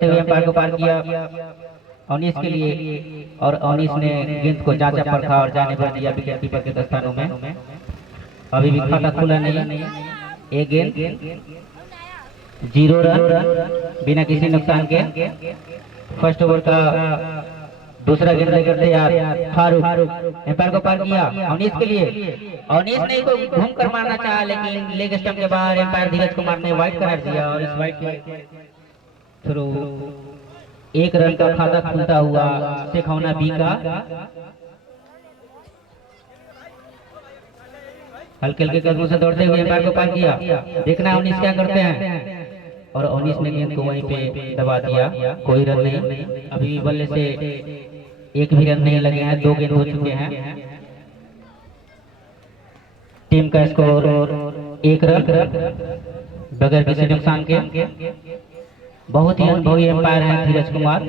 हुए एम्पायर को पार किया अनीस के लिए और अनीस ने गेंद को जांचा परखा और जाने पर दिया विकेट कीपर के दस्तानों में। अभी भी खाता खुला नहीं। एक गेंद 0 रन बिना किसी नुकसान के। फर्स्ट ओवर का दूसरा गेंद लेकर तैयार फारूक एम्पायर को पार किया अनीस के लिए। अनीस ने को घूम कर मारना चाहा लेकिन लेग स्टंप के बाहर एम्पायर धीरज कुमार ने वाइड करार दिया और इस वाइड के थ्रू 1 रन का खाता खुलता हुआ शेखौना बी का। हल्के हल्के कदमों से दौड़ते हुए एम्पायर को पार किया। देखना है अनीस क्या करते हैं और अनीस ने गेंद को वहीं पे दबा दिया। कोई रन नहीं। अभी बल्ले से एक भी रन नहीं लगे हैं। 2 गेंद हो चुके हैं। टीम का स्कोर 1 रन बगैर किसी नुकसान के। बहुत ही अनुभवी एम्पायर हैं धीरज कुमार।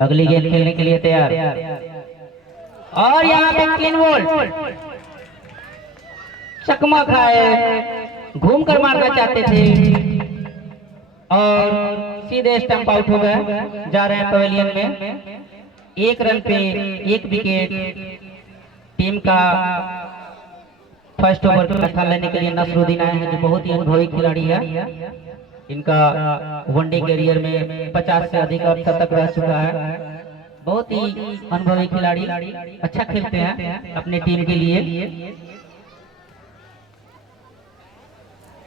अगली गेंद खेलने के लिए तैयार और यहाँ पे क्लीन बॉल। चकमा खाए घूम कर मारना चाहते थे और सीधे स्टंप आउट हो गए। जा रहे हैं पवेलियन में। 1 रन पे 1 विकेट। टीम का फर्स्ट ओवर का स्थान लेने के लिए नसरुद्दीन आए हैं जो बहुत ही अनुभवी खिलाड़ी है। इनका वनडे करियर में 50 से अधिक शतक रह चुका है। बहुत ही अनुभवी खिलाड़ी, अच्छा खेलते हैं अपने टीम के लिए।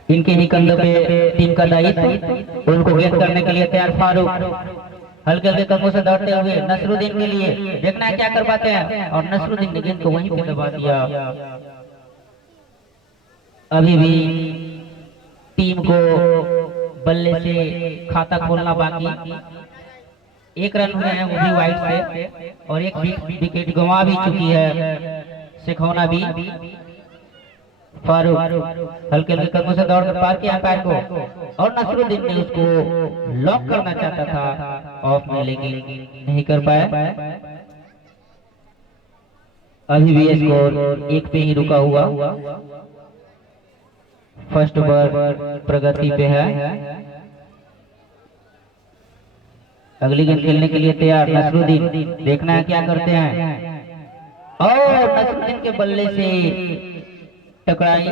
इनके ही कंधों पे टीम का दायित्व। उनको गेंद करने के लिए तैयार फारूक हल्के हल्के कदमों से दौड़ते हुए नसरुद्दीन के लिए। देखना है क्या कर पाते हैं और नसरुद्दीन ने गेंद को वहीं पे दबा दिया। अभी भी टीम को बल्ले से खाता खोलना बाकी। 1 रन हुए हैं वो भी वाइड से और 1 विकेट गंवा भी चुकी है शेखौना भी। फारूक हल्के हल्के कदमों से दौड़ कर पार किया एम्पायर को और नसरुद्दीन ने उसको लॉक करना चाहता था ऑफ में लेकिन नहीं कर पाया। अभी भी स्कोर 1 पे ही रुका हुआ। फर्स्ट ओवर प्रगति पे है। अगली गेंद खेलने के लिए तैयार नसरुद्दीन। देखना है क्या करते हैं और नसरुद्दीन के बल्ले से टकराई।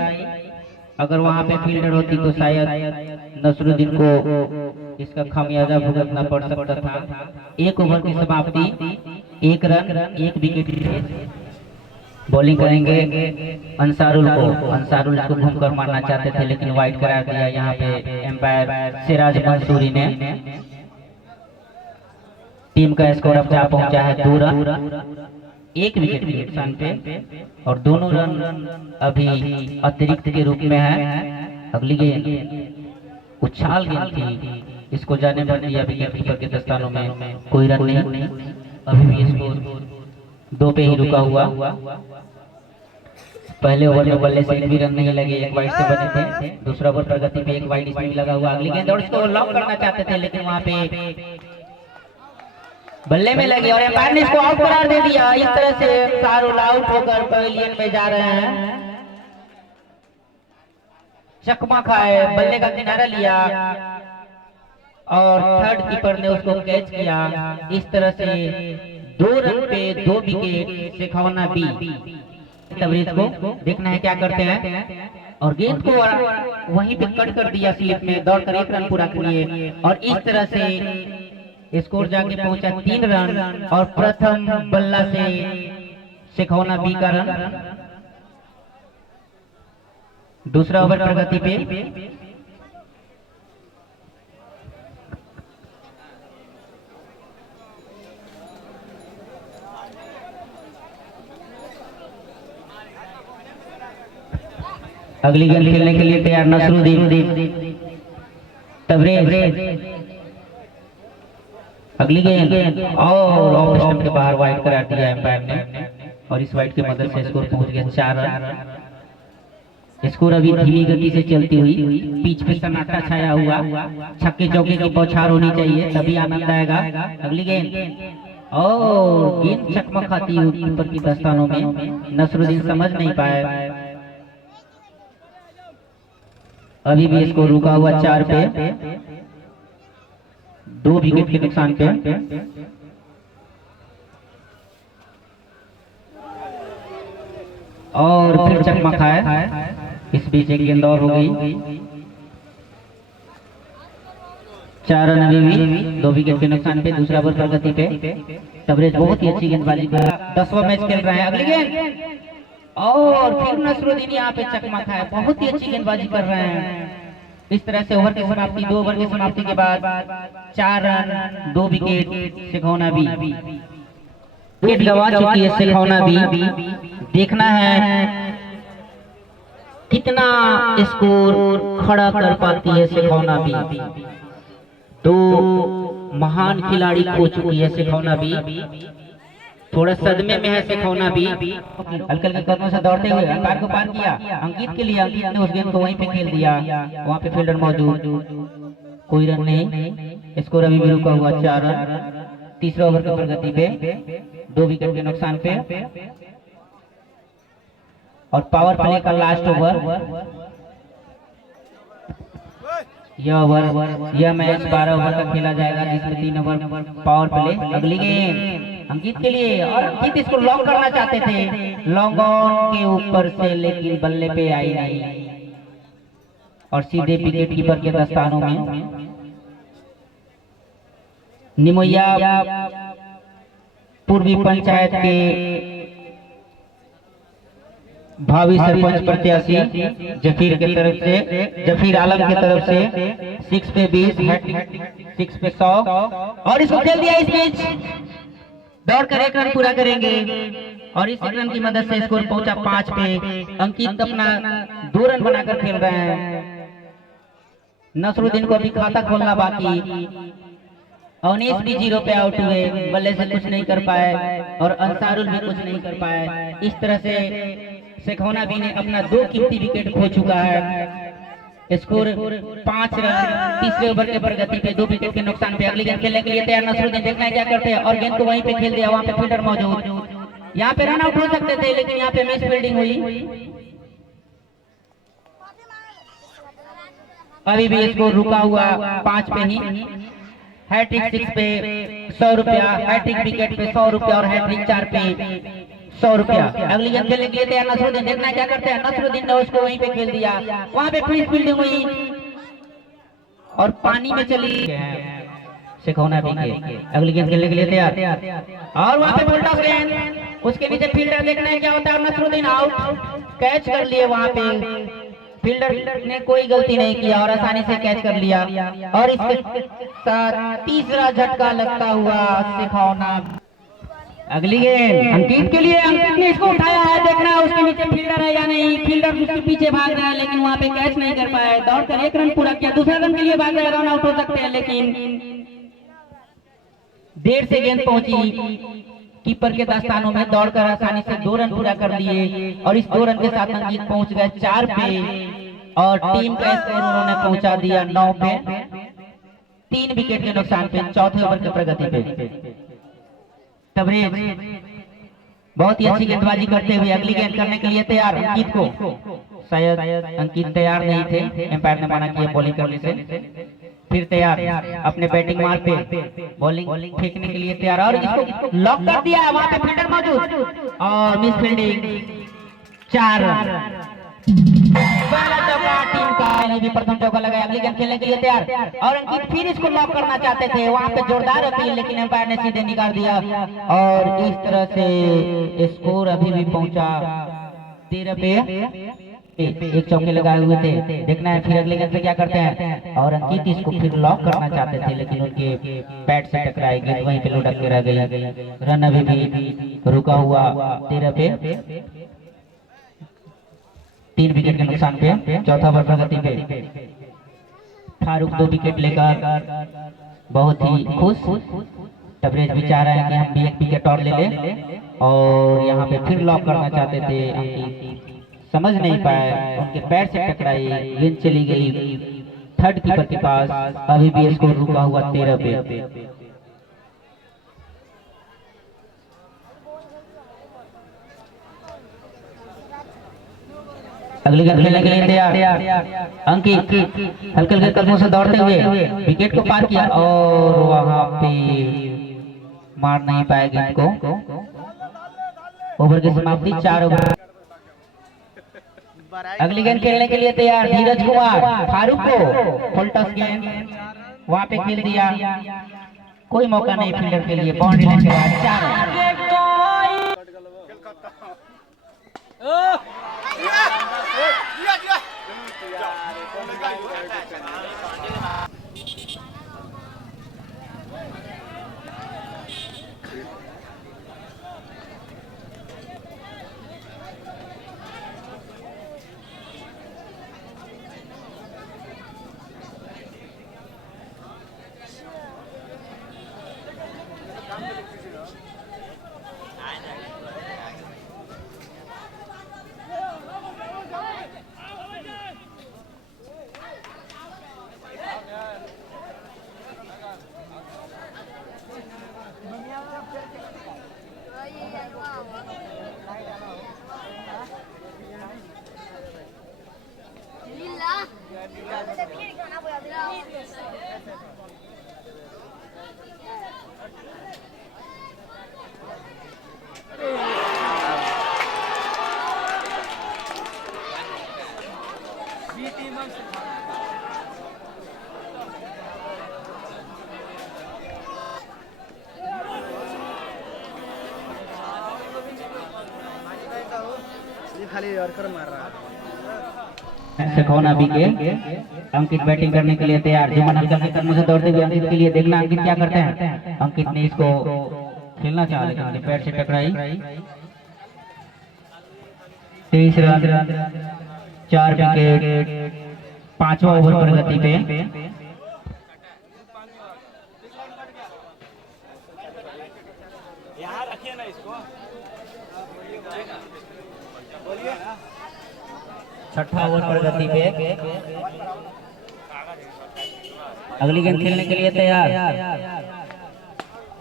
अगर वहां पे फील्डर होती तो शायद नसरुद्दीन को इसका खामियाजा भुगतना पड़ सकता था। 1 ओवर की समाप्ति 1 रन 1 विकेट। बॉलिंग करेंगे अंसारुल को। अंसारुल इसको घूमकर मारना चाहते थे लेकिन वाइड करा दिया यहाँ पे एम्पायर सिराज मंसूरी ने। टीम का स्कोर अब जा पहुंचा है 2 रन 1 विकेट के नुकसान पे और दोनों रन अभी अतिरिक्त के रूप में है। अगली गेंद उछाल गेंद थी, इसको जाने पर दिया विकेट कीपर के दस्तानों में। कोई रन नहीं। अभी भी स्कोर 2 पे ही रुका हुआ। पहले ओवर में बल्ले से 1 भी रन नहीं लगे, 1 वाइड से बने थे। दूसरा ओवर प्रगति पे 1 वाइड इसमें भी लगा हुआ। अगली गेंद और इसको लॉक करना चाहते थे लेकिन वहां पे बल्ले में लगी और एम्पायर ने इसको आउट करार दे दिया। इस तरह से शाहरुल आउट होकर पवेलियन में जा रहे हैं। चकमा खाए बल्ले का किनारा लिया और थर्ड कीपर ने उसको कैच किया। इस तरह से 2 रन पे 2 विकेट शेखौना बी। तबरेज को देखना है क्या करते हैं और गेंद को वहीं पे कट कर दिया स्लिप में। दौड़कर 1 रन पूरा किए और इस तरह से स्कोर जाके पहुंचा 3 रन और प्रथम बल्ला से शेखौना बी का रन। दूसरा ओवर प्रगति पे अगली गेंद खेलने के लिए तैयार नसरुद्दीन तबरेज। अगली गेंद और ऑफ स्टंप के बाहर वाइड करा दिया एम्पायर ने और इस वाइड की मदद से स्कोर पहुंच गया 4 रन। स्कोर अभी धीमी गति से चलती हुई। पिच पे सन्नाटा छाया हुआ। छक्के चौके की बौछार होनी चाहिए तभी आनंद आएगा। अगली गेंद और गेंद चकमा खाती हुई कीपर की दस्तानों में। नसरुद्दीन समझ नहीं पाए। अभी भी स्कोर रुका हुआ 4 पे। 2 विकेट के नुकसान पे। और फिर चकमा खाए, इस बीच एक गेंद और हो गई। 4 रन अभी भी 2 विकेट के नुकसान पे, दूसरा ओवर प्रगति पे। तबरेज बहुत ही अच्छी गेंदबाजी कर, 10वां मैच खेल रहे हैं। अगली गेंद और फिर नसरुद्दीन यहाँ पे चकमा खाए, बहुत ही अच्छी गेंदबाजी कर रहे हैं। इस तरह से ओवर की समाप्ति, 2 ओवर की समाप्ति के बाद 4 रन 2 विकेट सिखौना भी विकेट गंवा चुकी है। सिखौना भी देखना है कितना स्कोर खड़ा कर पाती है सिखौना भी। 2 महान खिलाड़ी खो चुकी है सिखौना भी, थोड़ा सदमे में है सिखौना भी। हल्के हल्के कदमों से दौड़ते हुए अंपायर को पार किया अंकित के लिए। अंकित ने उस गेंद को वहीं पे खेल दिया, वहां पे फील्डर मौजूद, कोई रन नहीं। स्कोर अभी भी रुका हुआ 4 रन। तीसरे ओवर की प्रगति पे 2 विकेट के नुकसान पे। और पावर प्ले का लास्ट ओवर, यह मैच 12 ओवर का खेला जाएगा, जिसमें 3 ओवर पावर प्ले। अगली गेंद अंकित के लिए, और अंकित इसको लॉक करना चाहते थे लॉन्ग ऑन के ऊपर से, लेकिन बल्ले पे आई नहीं और सीधे विकेट कीपर के दस्तानों में। निमोया पूर्वी पंचायत के भावी सरपंच प्रत्याशी जफीर के तरफ से, जफीर आलम के तरफ से 6 पे 20, 6 पे 100, और इसको खेल दिया। इस बीच दौड़ कर 1 रन पूरा करेंगे और इस रन की मदद से स्कोर पहुंचा 5 पे। अंकित अपना 2 रन बनाकर खेल रहे हैं। नसरुद्दीन को अभी खाता खोलना बाकी। अवनीश भी 0 पे आउट हुए, बल्ले से कुछ नहीं कर पाए और अंसारुल भी कुछ नहीं कर पाए। इस तरह से सिखौना भी ने अपना 2 कीमती विकेट खो चुका है। Score 5 run. तीसरे ओवर के प्रगति पे 2 विकेट के नुकसान पे। अगली गेंद खेलने के लिए तैयार नसरुद्दीन, देखना है क्या करते हैं, और गेंद को वहीं पे खेल दिया, वहां पे फील्डर मौजूद। यहाँ पे रन आउट हो सकते थे, लेकिन यहाँ पे मिस फील्डिंग हुई। अभी भी स्कोर रुका हुआ 5 पे ही। हैट्रिक 6 पे 100 रुपया, हैट्रिक विकेट पे 100 रुपया और हैट्रिक 4 पे 100 रुपया। अगली गेंद खेलने के लिए तैयार नसरुद्दीन, देखना है क्या करते हैं। नसरुद्दीन ने उसको वहीं पे खेल दिया, वहां पे फिर फील्डिंग हुई और पानी में चली सिखौना भी के। अगली गेंद खेलने के लिए तैयार और वहां पे बोल्टा गेंद, उसके नीचे फील्डर, देखना है क्या होता है। नसरुद्दीन आउट, कैच कर लिए वहां पे। फील्डर ने कोई गलती नहीं किया और आसानी से कैच कर लिया। और इसके साथ तीसरा झटका लगता हुआ सिखौना। अगली गेंद अंकित के लिए, अंकित ने इसको उठाया है, देखना उसके नीचे फील्डर है या नहीं। फील्डर उसके पीछे भाग रहा है, लेकिन वहां पे कैच नहीं कर पाए। दौड़कर 1 रन पूरा किया, दूसरे रन के लिए भाग रहे, रन आउट हो सकते हैं, लेकिन देर से गेंद पहुंची कीपर के दस्तानों में। दौड़कर आसानी से 2 रन पूरा कर लिए और इस 2 रन के साथ अंकित पहुंच गए 4 पे और टीम का स्कोर उन्होंने पहुंचा दिया 9 पे। 3 विकेट के नुकसान पे, चौथे ओवर की प्रगति पे। तबरेज बहुत ही अच्छी गेंदबाजी करते हुए अगली गेंद करने के लिए तैयार। अंकित को शायद अंकित तैयार नहीं थे, एम्पायर ने मना किया बॉलिंग करने से। फिर तैयार अपने बैटिंग मार पे बॉलिंग फेंकने के लिए तैयार और इसको लॉक कर दिया, वहां पे फील्डर मौजूद और मिस फील्डिंग। 4 रन। पहला चौका टीम का, भी प्रथम चौका लगाया। अगली गेंद खेलने के लिए तैयार और अंकित फिर इसको लॉक करना चाहते थे, वहां पे जोरदार अपील, लेकिन एम्पायर ने सीधे निकाल दिया और इस तरह से स्कोर अभी भी पहुंचा 13 पे। एक चौके लगाए हुए थे, देखना है फिर अगले गेंद पे क्या करते हैं। और अंकित इसको फिर लॉक करना चाहते थे, लेकिन उनके पैड से टकराई, गेंद वहीं पे लुढ़क के रह गई। रन अभी भी रुका हुआ 13 पे, 3 विकेट के नुकसान पे, चौथा ओवर प्रगति पे। फारूक 2 विकेट लेकर बहुत ही खुश। तबरेज भी चाह रहे हैं कि हम भी 1 विकेट और ले लें और यहाँ पे फिर लॉक करना चाहते थे। अंकित समझ नहीं पाए, उनके पैर से टकराई, गेंद चली गई थर्ड कीपर के पास। अभी भी स्कोर रुका हुआ 13 पे। अगली गेंद खेलने के लिए तैयार अंकित हल्के हल्के कदमों से दौड़ते हुए विकेट को पार किया और वहां पे मार नहीं पाए गेंद को। ओवर की समाप्ति 4 ओवर। अगली गेंद खेलने के लिए तैयार धीरज कुमार फारूक को फुल टॉस गेंद वहां पे खेल दिया, कोई मौका नहीं फील्डर के लिए। बाउंड्री लाइन के बाद 4 खाली यॉर्कर मार रहा है। शेखौना बीके अंकित बैटिंग करने के लिए तैयार। जुम्मन हल्का के कदमों से दौड़ते हुए अंकित के लिए देखना अंकित क्या करते हैं। अंकित ने इसको खेलना चाहा लेकिन पैर से टकराई। 23 रन 4 विकेट 5वां ओवर पर गति पे। यहाँ रखिए ना इसको, छठा ओवर पर गति पे। अगली गेंद खेलने के लिए तैयार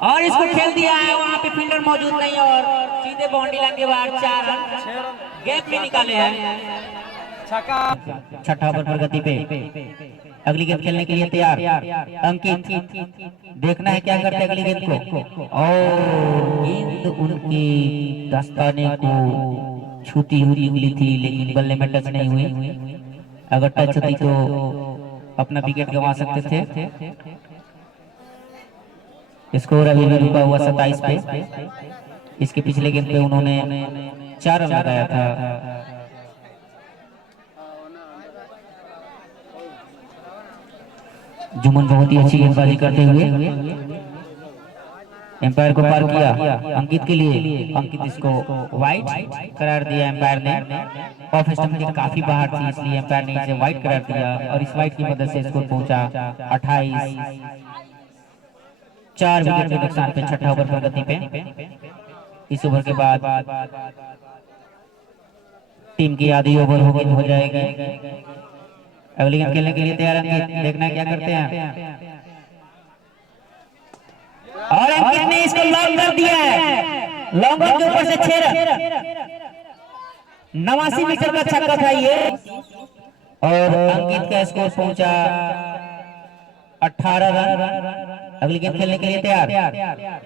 और इसको खेल दिया है, वहां पे फील्डर मौजूद नहीं और सीधे बाउंड्री लाइन के बाहर 4 रन गैप में निकाले हैं। छठा ओवर पर गति पे। अगली गेंद खेलने के लिए तैयार अंकित, देखना है क्या करते हैं अगली गेंद को और गेंद उनके दस्ताने को छूती हुई निकली थी लेकिन बल्ले में टच नहीं हुई। अगर टच होती तो अपना विकेट गंवा सकते थे। स्कोर अभी भी रुका हुआ 27 पे। इसके पिछले गेंद पे उन्होंने 4 रन लगाया था। जुम्मन बहुत ही अच्छी गेंदबाजी करते हुए एम्पायर को पार किया अंकित के लिए। अंकित इसको वाइट करार दिया एम्पायर ने। ऑफ स्टंप काफी बाहर थी इसलिए एम्पायर ने इसे वाइट करार दिया और इस वाइट की मदद से स्कोर पहुंचा 28। 4 विकेट के नुकसान पे छठा ओवर पर गति पे। इस ओवर के बाद टीम की आधी ओवर हो जाएगी। अगली गेंद खेलने के लिए तैयार अंकित, देखना क्या करते हैं और अंकित ने इसको लॉन्ग कर दिया है। लॉन्ग के ऊपर से 6 रन 89 मीटर का छक्का था ये और अंकित का स्कोर पहुंचा 18 रन। अगली गेंद खेलने के लिए तैयार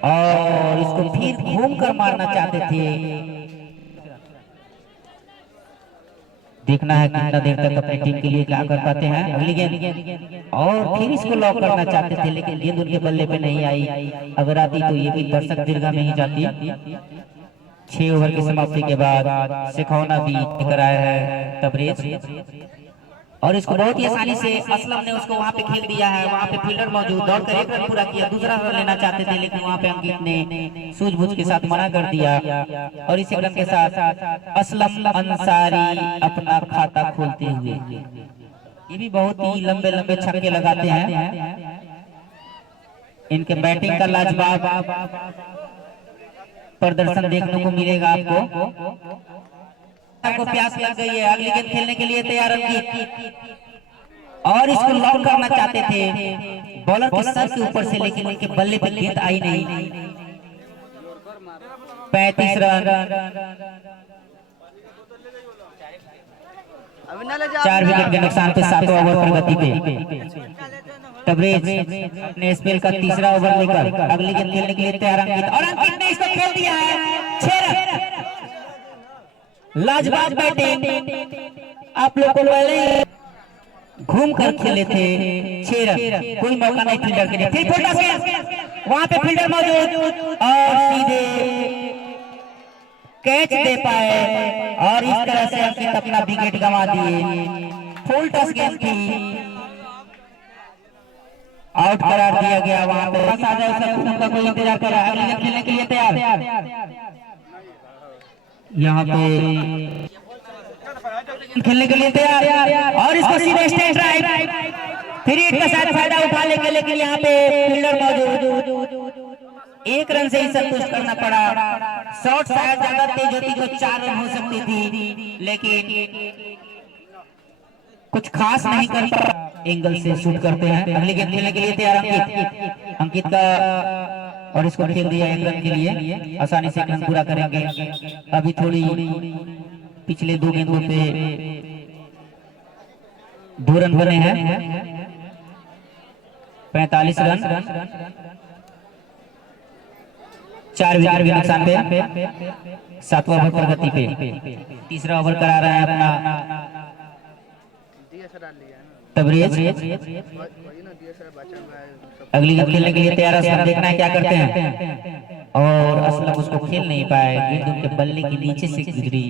और इसको फिर घूम कर मारना चाहते थे। देखना है कितना देर तक अपनी टीम के लिए क्या कर पाते हैं। अगली गेंद और फिर इसको लॉक करना चाहते थे लेकिन गेंद उनके बल्ले पे नहीं आई। अगर आती तो ये भी दर्शक दीर्घा में ही जाती। 6 ओवर की समाप्ति के बाद शेखौना भी लेकर आया है तबरेज और इसको बहुत ही आसानी से असलम ने उसको वहां पे खेल दिया है। वहां पे फील्डर मौजूद, दौड़कर 1 रन पूरा किया। दूसरा रन लेना चाहते थे लेकिन वहां पे अंकित ने सूझबूझ के साथ मना कर दिया और इसी रन के साथ असलम अंसारी अपना खाता खोलते हुए। ये भी बहुत ही लंबे लंबे छक्के लगाते हैं। इनके बैटिंग का लाजवाब प्रदर्शन देखने को मिलेगा आपको। को प्यास लग गई है। अगली गेंद खेलने के लिए तैयार अंकित और इसको लॉक करना चाहते थे बॉलर के सर के ऊपर से लेकिन उनके बल्ले पे गेंद आई नहीं। 35 रन अभी ना ले जा 4 विकेट के नुकसान पे 7वां ओवर प्रगति पे। तबरेज अपने स्पेल का तीसरा ओवर लेकर अगली गेंद खेलने के लिए तैयार अंकित, और अंकित ने इसको खेल दिया है 6 रन। लाजवाब बैटिंग, आप लोग को पहले घूम कर खेले थे 6 रन, कोई मौका नहीं फील्डर के लिए। फिर छोटा गेंद, वहां पे फील्डर मौजूद और सीधे कैच दे पाए और इस तरह से अंकित अपना विकेट गंवा दिए। फुल टॉस गेंद थी, आउट करार दिया गया। वहां पे उनका कोई इंतजार कर रहा है, अगली गेंद खेलने के लिए तैयार। यहाँ पे खेलने के लिए तैयार और इसको सीधे स्ट्रेट ड्राइव, फिर हिट का शायद फायदा उठा लेंगे, लेकिन यहाँ पे फील्डर मौजूद, 1 रन से ही संतुष्ट करना पड़ा। शॉट शायद ज्यादा तेज होती तो 4 रन हो सकती थी, लेकिन कुछ खास नहीं कर पाया। एंगल से शूट करते हैं। अगली गेंद खेलने के लिए तैयार अंकित का, और इसको खेल दिया 1 रन के लिए, आसानी से रन पूरा करेंगे। अभी थोड़ी पिछले 2 गेंदों पे 2 रन बने हैं, 45 रन, 4 विकेट के नुकसान पे 7वां ओवर प्रगति पे। तीसरा ओवर करा रहे हैं अपना तबरेज। अगली गेंद खेलने के लिए तैयार है, देखना है क्या करते हैं, और असलम उसको खेल नहीं पाए, गेंद उनके बल्ले के नीचे से गुजरी।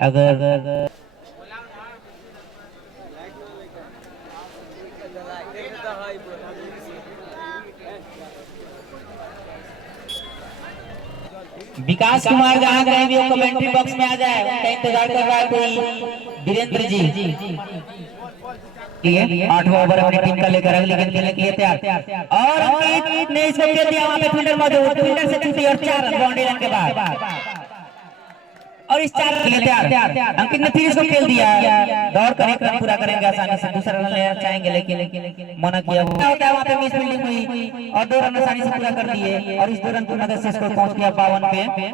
अगर विकास कुमार जहाँ गए भी वो कमेंट्री बॉक्स में आ जाए, उनका इंतजार कर रहा है कोई वीरेंद्र जी। 8वां ओवर अपनी टीम का लेकर अगली गेंद खेलने के लिए तैयार, और अंकित ने इसको खेल दिया। वहां पे फील्डर मौजूद, फील्डर से छूटी और 4 रन बाउंड्री रन के बाद, और इस 4 के लिए तैयार अंकित ने फिर इसको खेल दिया। दौड़ कर 1 रन पूरा करेंगे आसानी से, दूसरा रन लेना चाहेंगे लेकिन मना किया। वहां पे मिस फील्डिंग हुई और 2 रन आसानी से पूरा कर दिए, और इस 2 रन की मदद से स्कोर पहुंच गया 52 पे।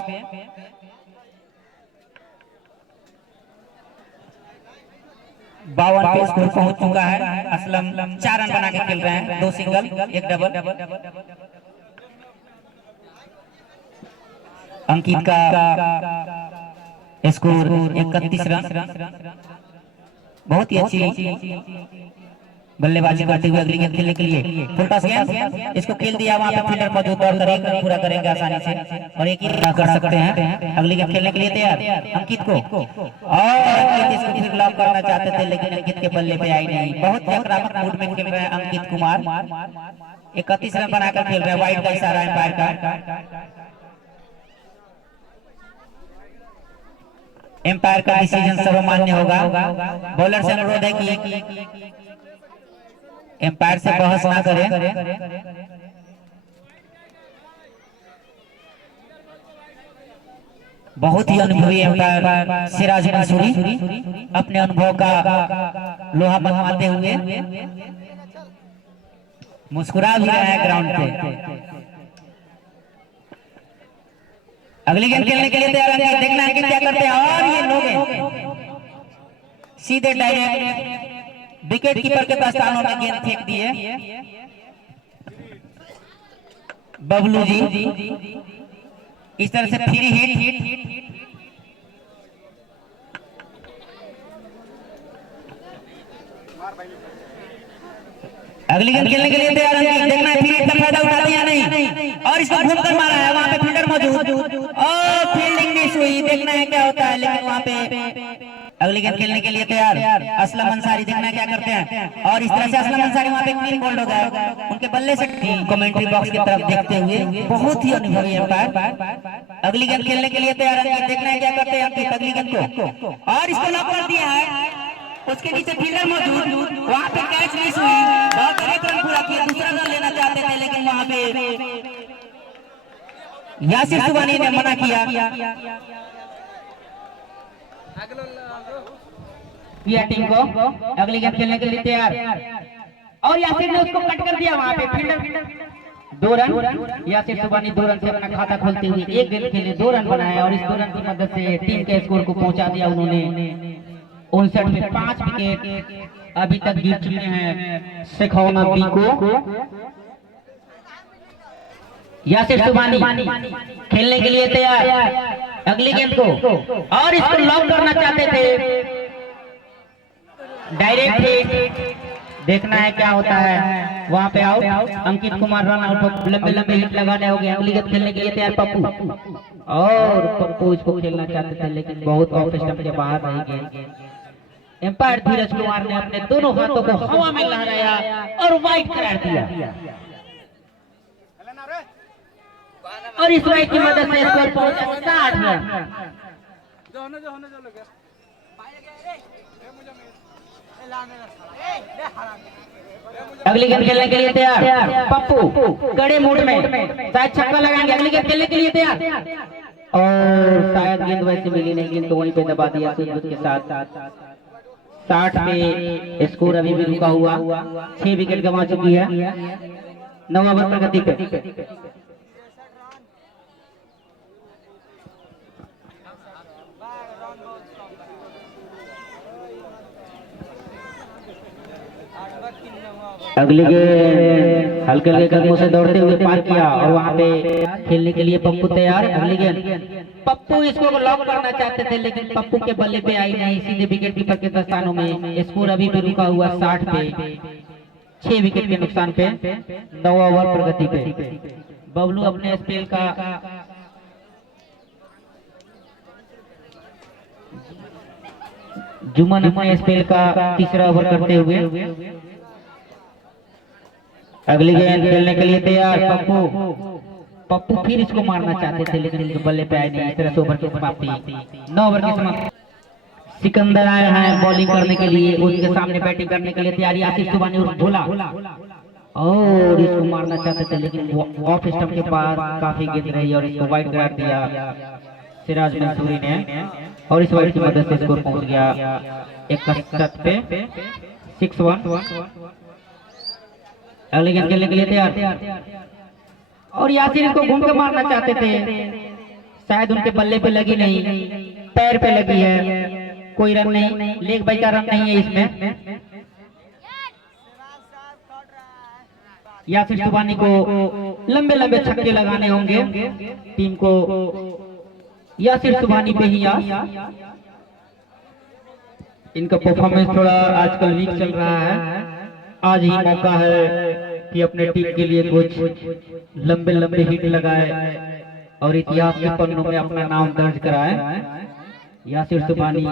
52 पे स्कोर पहुंच चुका है। असलम 4 रन बना के खेल रहे हैं, 2 सिंगल 1 डबल। अंकित का स्कोर 31 रन, बहुत ही अच्छी बल्लेबाजी करते हुए अगली गेंद खेलने के लिए फुल टॉस गेंद, इसको खेल दिया। वहां पे फील्डर मौजूद और 1 रन पूरा करेंगे आसानी से, और एक ही कर सकते हैं। अगली गेंद खेलने के लिए तैयार अंकित को, और अंकित इसको फिर लॉक करना चाहते थे, लेकिन अंकित के बल्ले पे आई नहीं। बहुत ही आक्रामक मूड में खेल रहे हैं अंकित कुमार, 31 रन बनाकर खेल रहे हैं। वाइड का इशारा एम्पायर का, एम्पायर का डिसीजन सर्वमान्य होगा। बॉलर से अनुरोध है कि एम्पायर से बहस ना करें। बहुत ही अनुभवी एम्पायर सिराज मंसूरी अपने अनुभव का लोहा मनवाते हुए मुस्कुरा भी रहा है ग्राउंड पे। अगली गेंद खेलने के लिए तैयार है, देखना है कि क्या करते हैं, और ये लोग सीधे डायरेक्ट विकेट कीपर के दस्तानों में गेंद फेंक दिए बबलू जी। इस तरह से फ्री हिट, अगली गेंद खेलने के लिए तैयार है, देखना है फ्री हिट का फायदा उठाते या नहीं, और इसको घूमकर मारा है। वहां पे फील्डर मौजूद और फील्डिंग मिस हुई, देखना है क्या होता है, लेकिन वहां पे अगली गेंद खेलने के लिए तैयार असलम अंसारी, देखना क्या करते हैं, और इस तरह से असलम अंसारी वहां पे क्लीन बोल्ड हो गए उनके बल्ले से। कमेंट्री बॉक्स की तरफ देखते हुए बहुत ही अनुभवी एम्पायर। अगली गेंद खेलने के लिए तैयार है, देखना है क्या करते हैं अगली गेंद को, और इसको लॉक कर दिया है। उसके नीचे फील्डर मौजूद, वहां पे कैच मिस हुई, बहुत 1 रन पूरा किया, दूसरा रन लेना चाहते थे, लेकिन वहां पे यासिर सुबानी ने मना किया। टीम को अगली गेंद खेलने के लिए तैयार, और यासिर ने उसको कट कर दिया। वहां पे फील्डर 2 रन, यासिर सुबानी 2 रन से अपना खाता खोलते हुए 1 गेंद खेले 2 रन बनाए, और इस 2 रन की मदद से टीम के स्कोर को पहुंचा दिया उन्होंने 59 में 5 विकेट अभी तक गिर चुके हैं शेखौना बी को। यासिर सुबानी खेलने के लिए तैयार अगली गेंद को, और इसको लॉक करना चाहते थे, डायरेक्ट हिट। देखना है क्या होता है, वहां पे out. Ankit Kumar run out, लंबे लंबे हिट लगाने हो गए। अगली गेंद खेलने के लिए तैयार पप्पू, और पप्पू इसको खेलना चाहते थे लेकिन बहुत ऑफ स्टंप के बाहर रही गेंद। एम्पायर धीरज कुमार ने अपने दोनों हाथों को हवा में लहराया और वाइड करार दिया, और इस वाइड की मदद से स्कोर पहुंचा 60 रन। अगली गेंद खेलने के लिए तैयार पप्पू, कड़े मूड में, शायद छक्का लगाएंगे। अगली गेंद खेलने के लिए तैयार, और शायद गेंद वैसे मिली नहीं, गेंद तो वहीं पे दबा दिया सूरज के साथ। 60 पे स्कोर अभी भी रुका हुआ, 6 विकेट गंवा चुकी है, 9 ओवर प्रगति पे। अगली गेंद हल्के हल्के कदमों से दौड़ते हुए पार किया, और वहां पे खेलने के लिए पप्पू तैयार। अगली गेंद पप्पू इसको लॉक करना चाहते थे लेकिन पप्पू के बल्ले पे आई नहीं, सीधे विकेट कीपर के दस्तानों में। स्कोर अभी भी रुका हुआ 60 पे, 6 विकेट के नुकसान पे, 9 ओवर प्रगति पे। बबलू अपने स्पेल का जुमन अपने स्पेल का तीसरा ओवर करते हुए। अगली गेंद खेलने के लिए तैयार पप्पू फिर इसको मारना चाहते थे लेकिन इनके बल्ले पे आए नहीं। इस तरह से ओवर की समाप्ति, 9 ओवर की समाप्ति। सिकंदर आए हैं बॉलिंग करने के लिए, उसके सामने बैटिंग करने के लिए तैयारी। आशीष सुबानी और भोला, और इसको मारना चाहते थे लेकिन ऑफ स्टंप के पास काफी गेंद रही और इसको वाइड करार दिया सिराज मंसूरी ने, और इस वाइड की मदद से स्कोर पहुंच गया 61 पे, 6-1। अगली गेंद खेलने के लिए तैयार, और यासिर इसको घूम के मारना चाहते थे, शायद उनके बल्ले पे लगी नहीं, पैर पे लगी है। कोई रन नहीं, लेग बाई का रन नहीं है इसमें। यासिर सुबानी को लंबे लंबे छक्के लगाने होंगे टीम को, यासिर सुबानी पे ही इनका परफॉर्मेंस थोड़ा आजकल वीक चल रहा है। आज ही मौका है कि अपने टीम के लिए कुछ लंबे लंबे हिट लगाए और इतिहास के पन्नों में अपना नाम दर्ज कराए। यासिर सुबानी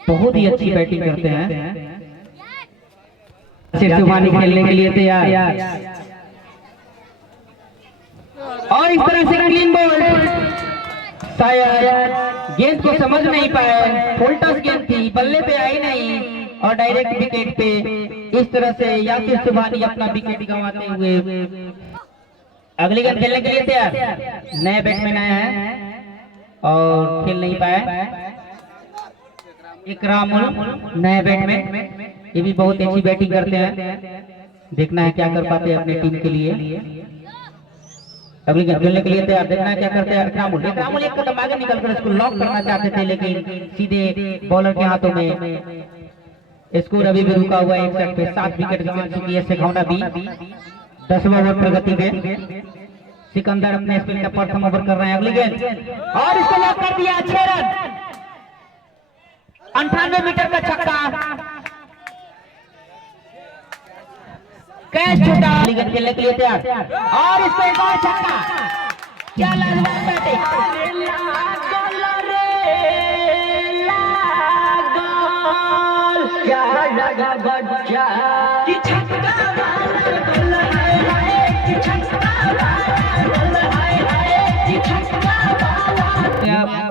बहुत ही अच्छी बैटिंग करते हैं। यासिर सुबानी खेलने के लिए तैयार, और इस तरह से क्लीन बॉल। शायद गेंद को समझ नहीं पाए, फुल टॉस गेंद थी, बल्ले पे आई नहीं और डायरेक्ट विकेट पे। इस तरह से यासिर सुबानी अपना विकेट गंवाते हुए। अगली गेंद खेलने के लिए तैयार, नए बैट्समैन आए हैं और खेल नहीं पाए। इकरामुल नए बैट्समैन, ये भी बहुत अच्छी बैटिंग करते हैं, देखना है क्या कर पाते हैं अपने टीम के लिए। अगली गेंद खेलने के लिए तैयार, देखना है क्या करते हैं इकरामुल। इकरामुल एक कदम आगे निकलकर इसको लॉक करना चाहते थे लेकिन सीधे बॉलर के हाथों में। स्कोर अभी भी रुका हुआ है 61 पे, 7 विकेट गंवा चुकी है शेखौना बी, 10वां ओवर प्रगति पे। सिकंदर अपने स्पिन का प्रथम ओवर कर रहे हैं। अगली गेंद, और इसको लॉक कर दिया, 6 रन, 98 मीटर का छक्का, कैच छूटा। अगली गेंद खेलने के लिए तैयार, और इसको एक और छक्का, क्या लाजवाब बैटिंग।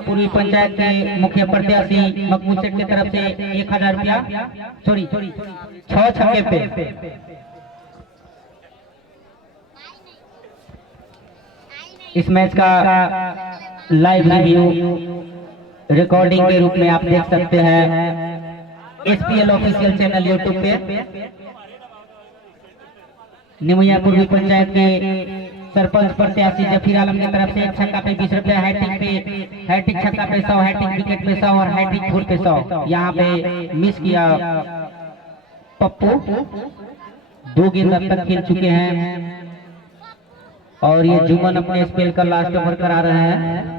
पूर्वी पंचायत के मुखिया प्रत्याशी महमूद सेठ की तरफ से 1000 रुपया, सॉरी 6 छक्के पे। इस मैच का लाइव रिव्यू रिकॉर्डिंग के रूप में आप देख सकते हैं SPL ऑफिशियल चैनल यूट्यूब पे। निमैया पूर्वी पंचायत के सरपंच प्रत्याशी जफीर आलम की तरफ से एक छक्का पे 20 रुपया, हैट्रिक छक्का पे 100, हैट्रिक विकेट पे 100 और हैट्रिक फोर पे 100। यहाँ पे मिस किया पप्पू, 2 गेंद अब तक खेल चुके हैं और ये जुमन अपने स्पेल का लास्ट ओवर करा रहे हैं।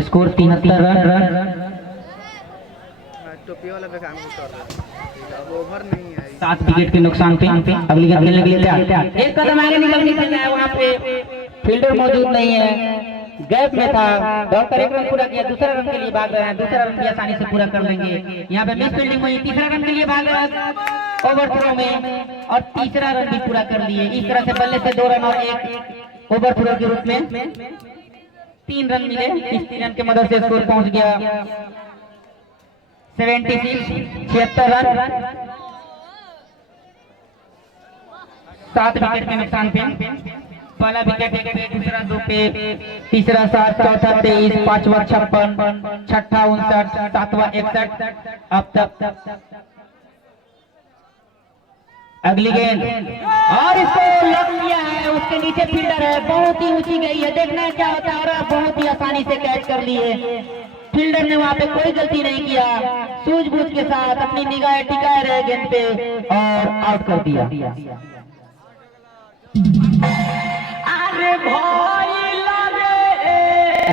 Score 73 run. टोपी वाला पे काम कर रहा है, अब ओवर नहीं है। 7 विकेट के नुकसान पे अगली गेंद खेलने के लिए तैयार। एक कदम आगे निकलने के लिए वहाँ पे फील्डर मौजूद नहीं है, गैप में था, दौड़कर 1 रन पूरा किया, दूसरा रन के लिए भाग रहे हैं, दूसरा रन भी आसानी से पूरा कर लेंगे। यहाँ पे मिस फील्डिंग हुई, तीसरा रन के लिए भाग रहे हैं ओवर थ्रो में और तीसरा रन भी पूरा कर लिए। इस तरह से बल्ले से 2 रन और 1 ओवर थ्रो के रूप में 3 रन मिले। इस 3 रन की मदद से स्कोर पहुंच गया 76 रन। 7 विकेट के नुकसान पे पहला विकेट 1 पे, दूसरा 2 पे, तीसरा 7, चौथा 23, पांचवा 56, छठा 59, सातवां 61। अब तक अगली गेंद और इसको लग लिया है, उसके नीचे फील्डर है, बहुत ही ऊंची गई है, देखना है क्या होता है और बहुत ही आसानी से कैच कर लिए। फील्डर ने वहां पे कोई गलती नहीं किया, सूझबूझ के साथ अपनी निगाहें टिकाए रहे गेंद पे और आउट कर दिया। अरे भाई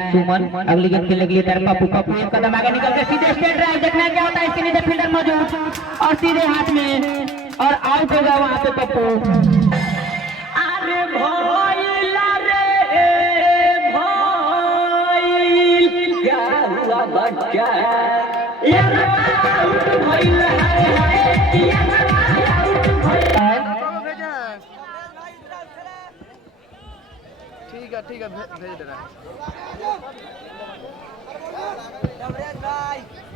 सुमन अगली गेंद खेलने के लिए तैयार। पप्पू एक कदम आगे निकल के सीधे स्ट्रेट ड्राइव, देखना है क्या होता है, इसके नीचे फील्डर मौजूद और सीधे हाथ में और आउट होगा वहां पे पप्पू। अरे भाई क्या हुआ बच्चा, ठीक है भेज दे रहा है।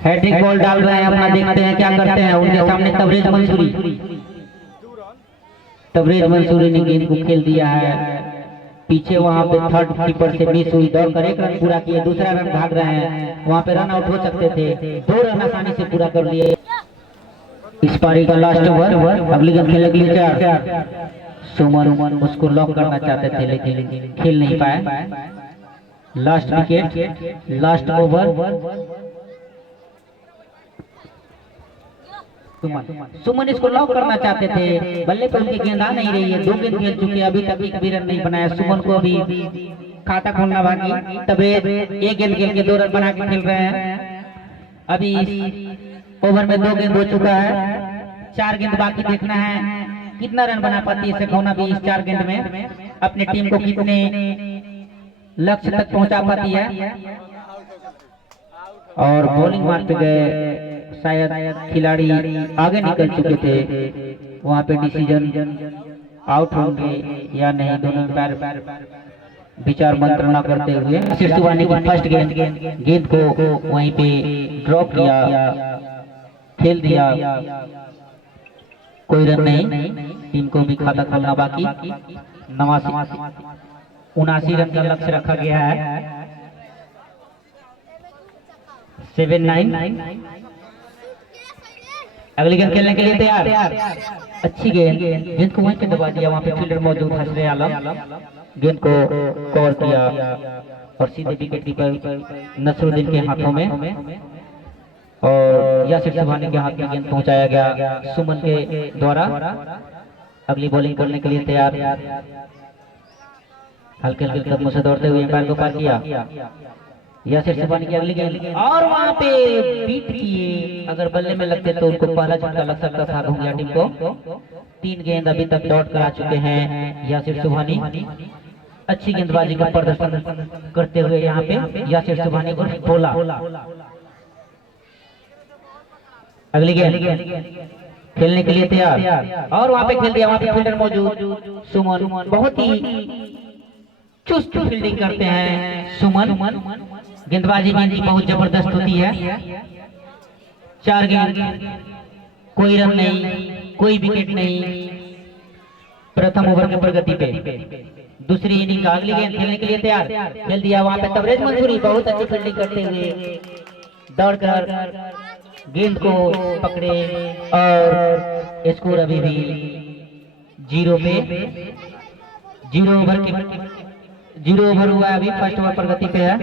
हैट्रिक बॉल डाल रहे हैं अपना, देखते हैं क्या करते हैं। उनके सामने तबरेज मंसूरी ने गेंद को खेल दिया है पीछे, वहां पे थर्ड कीपर से मिस हुई, दौड़कर 1 रन पूरा किए, दूसरा रन भाग रहे हैं, वहां पे रन आउट हो सकते थे, 2 रन आसानी से पूरा कर लिए। इस पारी का लास्ट ओवर, अगली गेंद खेलने के लिए तैयार। सुमन उसको लॉक करना चाहते थे लेकिन खेल नहीं पाए। Last wicket, last over. Suman इसको लॉक करना चाहते थे, बल्ले पर उनकी गेंद आ नहीं रही है, 2 गेंद खेल चुके, अभी तक एक भी रन नहीं बनाया। सुमन को अभी खाता खोलना बाकी, तबे 1 गेंद खेल के 2 रन बना के खेल रहे हैं। अभी ओवर में 2 गेंद हो चुका है, 4 गेंद बाकी, देखना है कितना रन बना पाती है शेखौना भी इस 4 गेंद में, अपने टीम को कितने लक्ष्य तक पहुंचा पाती है। और बॉलिंग मारते गए, शायद खिलाड़ी आगे निकल चुके थे, वहां पे डिसीजन आउट होंगे या नहीं, दोनों पैर विचार मंत्र न करते हुए शिरसुवानी की फर्स्ट गेंद को वहीं पे ड्रॉप किया, खेल दिया, कोई रन नहीं। टीम को भी खाता खोलना बाकी, 79 रन का लक्ष्य रखा गया है। 79। अगली गेंद खेलने के लिए तैयार। अच्छी गेंद को वहीं पे दबा दिया, वहां पे फील्डर मौजूद हसरे आलम, गेंद को कवर किया और सीधे विकेट कीपर नसरुद्दीन के हाथों में और यासिर सुभानी के हाथ में गेंद पहुंचाया गया सुमन के द्वारा। अगली बॉलिंग करने के लिए तैयार, हल्के हल्के कदमों से दौड़ते हुए एम्पायर को पार किया। यासिर सुभानी की अगली गेंद और वहां पे बीट किए, अगर बल्ले में लगते तो उनको पहला झटका लग सकता था घूंघिया टीम को। 3 गेंद अभी तक डॉट करा चुके हैं यासिर सुभानी। अच्छी गेंदबाजी का प्रदर्शन करते हुए यहाँ पे यासिर सुभानी को बोला। अगली गेंद खेलने के लिए तैयार और वहां पे खेल दिया, वहां पे फील्डर मौजूद सुमन, बहुत ही चुस्त फील्डिंग करते हैं सुमन। गेंदबाजी भी बहुत जबरदस्त होती है। 4 गेंद, कोई रन नहीं, कोई विकेट नहीं। प्रथम ओवर के प्रगति पे दूसरी इनिंग अगली गेंद खेलने के लिए तैयार, खेल दिया वहां पे तबरेज मंसूरी, बहुत अच्छी फील्डिंग करते हुए दौड़कर गेंद को पकड़े और स्कोर अभी भी 0 पे, 0 ओवर हुआ है, अभी फर्स्ट ओवर प्रगति पे है।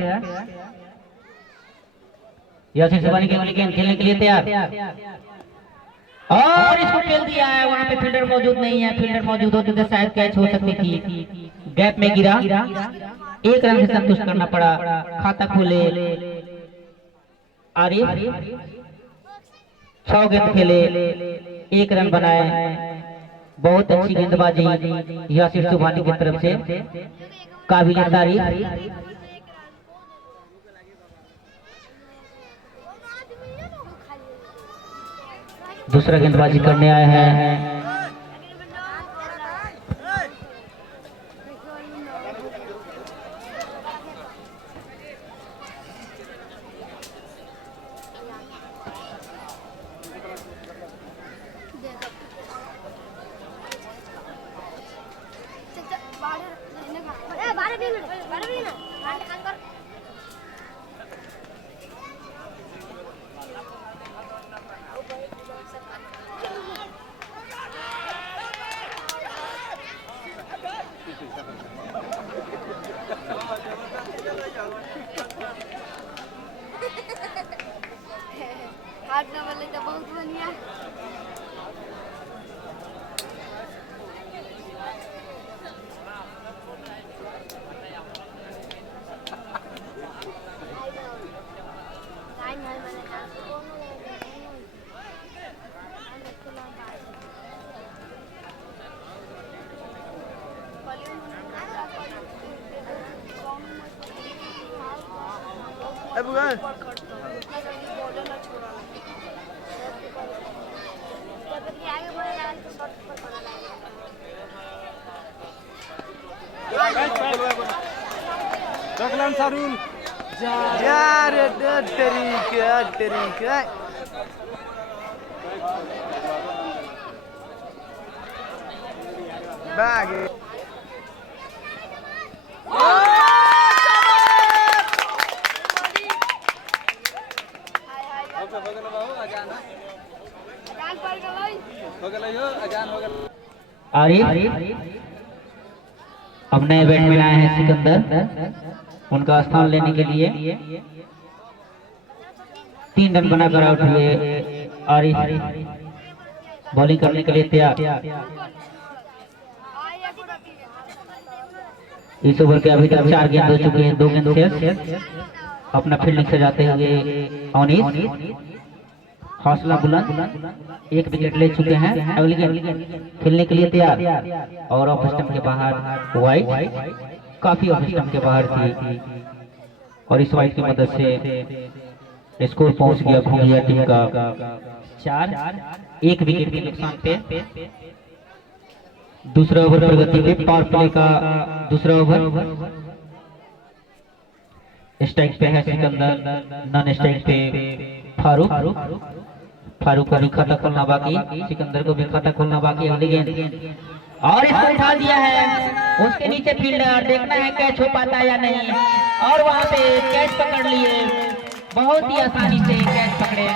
यासिर सुभानी की अगली गेंद खेलने के लिए तैयार और इसको खेल दिया है, वहां पे फील्डर मौजूद नहीं है, फील्डर मौजूद होते तो शायद कैच हो सकती थी, गैप में गिरा, 1 रन से संतुष्ट करना पड़ा। खाता खोले आरिफ, 6 गेंद खेले, 1 रन बनाए, बहुत अच्छी गेंदबाजी यासिर सुभानी की तरफ से, काबिल तारीफ। दूसरा गेंदबाजी करने आए हैं बहुत बढ़िया। Sarul. Jared Terika. Bag. Arif, अब नए बैट्समैन आए हैं सिकंदर, उनका स्थान लेने के लिए 3 रन बनाकर आउट हुए। आरिफ बॉलिंग करने के लिए तैयार। इस ओवर के अभी तक 4 गेंद हो चुके हैं, 2 गेंद शेष। अपना फील्डिंग से जाते हुए अनीस, हौसला बुलंद, 1 विकेट ले चुके हैं। अगली गेंद खेलने के लिए तैयार और ऑफ स्टंप के बाहर वाइड, काफी ऑफ स्टंप के बाहर थी और इस वाइड की मदद से स्कोर पहुंच गया घूंगिया टीम का 4, 1 विकेट के नुकसान पे। दूसरा ओवर प्रगति पे, पावर प्ले का दूसरा ओवर। स्ट्राइक पे है सिकंदर, नॉन स्ट्राइक पे फारूक का भी खाता खोलना बाकी, सिकंदर को भी खाता खोलना बाकी। अगली गेंद और इसको उठा दिया है, उसके नीचे फील्डर, देखना है कैच हो पाता या नहीं, और वहां पे कैच पकड़ लिए, बहुत ही आसानी से कैच पकड़े।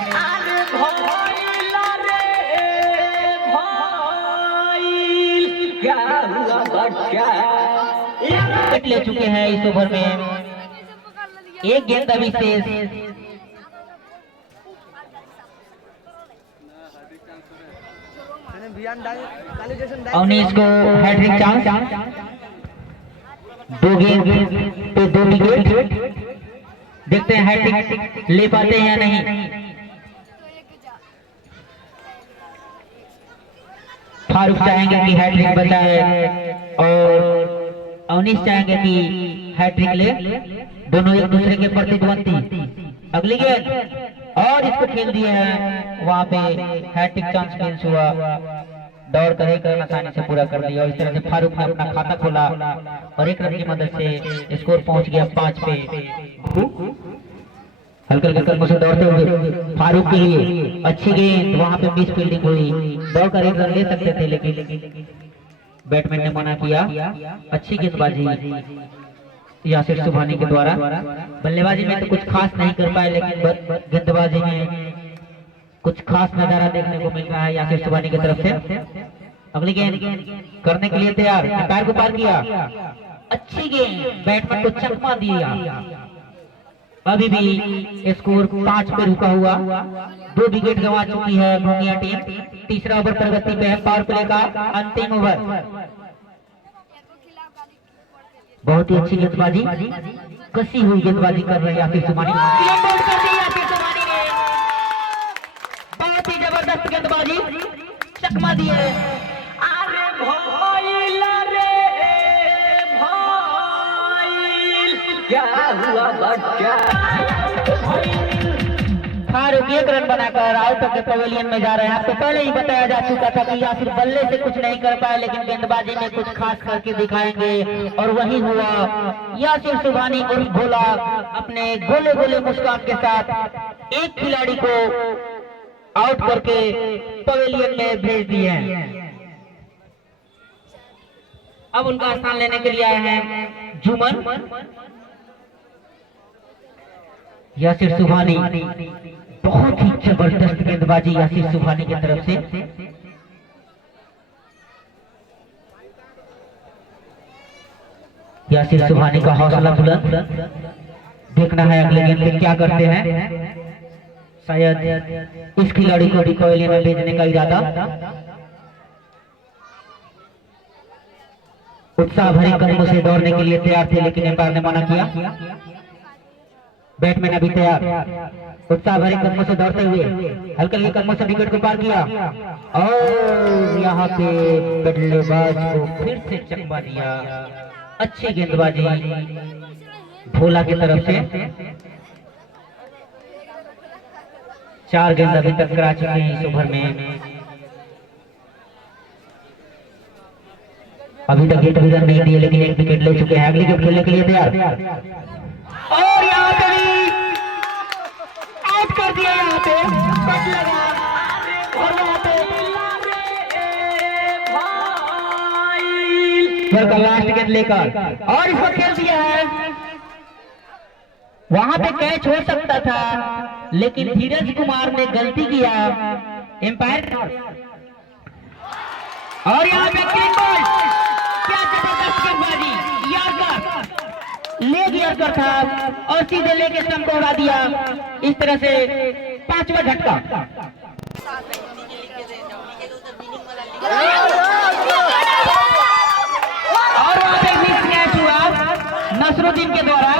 विकेट ले चुके हैं इस ओवर में, 1 गेंद अभी शेष। अवनीश को हैट्रिक चांस, 2 गेंद पे 2 विकेट। देखते हैं हैट्रिक ले पाते हैं या नहीं। फारूक चाहेंगे कि हैट्रिक बचाए और अवनीश चाहेंगे कि हैट्रिक ले, दोनों एक दूसरे के प्रतिद्वंदी। अगली गेंद और इसको खेल दिया है, वहां पे हैट्रिक चांस मिस हुआ, दौड़ कर 1 रन आसानी से पूरा कर दिया और इस तरह से फारूक ने अपना खाता खोला और 1 रन की मदद से स्कोर पहुंच गया 5 पे। हल्के कदमों से दौड़ते हुए फारूक के लिए अच्छी गेंद, वहां पे मिस फील्डिंग हुई, दौड़ कर 1 रन ले सकते थे लेकिन बैट्समैन ने मना किया। अच्छी गेंदबाजी यासिर सुभानी के द्वारा। बल्लेबाजी में तो कुछ खास नहीं कर पाए, लेकिन गेंदबाजी में कुछ खास नजारा देखने को मिल रहा है यासिर सुभानी की तरफ से। अगली गेंद करने के लिए तैयार, पैर को पार किया, अच्छी गेंद, बैट्समैन को चकमा दिया। अभी भी स्कोर 5 पे रुका हुआ, 2 विकेट गंवा चुकी है भूमिया टीम। तीसरा ओवर प्रगति पे है, पावर प्ले का अंतिम ओवर। बहुत ही अच्छी गेंदबाजी, कसी हुई गेंदबाजी कर रहे हैं यासिर सुभानी। बहुत ही जबरदस्त गेंदबाजी, चकमा दिए। अरे भाई क्या हुआ बच्चा? फारूक 1 रन बनाकर आउट ऑफ द पवेलियन में जा रहे हैं। आपको पहले ही बताया जा चुका था कि यासिर बल्ले से कुछ नहीं कर पाए, लेकिन गेंदबाजी में कुछ खास करके दिखाएंगे, और वही हुआ। यासिर सुभानी उर्फ भोला अपने गोले गोले मुस्कान के साथ एक खिलाड़ी को आउट करके पवेलियन में भेज दिए हैं। अब उनका स्थान लेने के लिए आए हैं जुमन। यासिर सुभानी, बहुत ही जबरदस्त गेंदबाजी यासिर सुभानी की तरफ से। यासिर सुभानी का हौसला बुलंद, देखना है अगले गेंद में क्या करते हैं। शायद इस खिलाड़ी को भी पवेलियन में भेजने का इरादा। उत्साह भरे कदमों से दौड़ने के लिए तैयार थे, लेकिन एम्पायर ने मना किया। बैट्समैन अभी तैयार, उत्साह भरे कदमों से दौड़ते हुए हल्के हल्के कदमों से विकेट को पार किया, और यहाँ पे बल्लेबाज को फिर से चकमा दिया। अच्छी गेंदबाजी भोला की तरफ से। 4 गेंद अभी तक करा चुके हैं इस ओवर में। अभी तक गेट रन नहीं दिए, लेकिन 1 विकेट ले चुके हैं। अगली गेम खेलने के लिए तैयार, और यहाँ पे भी आउट कर दिया। यहाँ पे कट लगा, और यहाँ पे का लास्ट गेंद लेकर और इसको खेल दिया है। वहां पे कैच हो सकता था, लेकिन धीरज कुमार ने गलती किया। एम्पायर, और यहाँ पे क्लीन बॉल, क्या जबरदस्त गेंदबाजी, यार्कर, लेग यार्कर था, और सीधे लेके स्टंप को उड़ा दिया। इस तरह से 5वां झटका। और वहां पे मिस कैच हुआ नसरुद्दीन के द्वारा।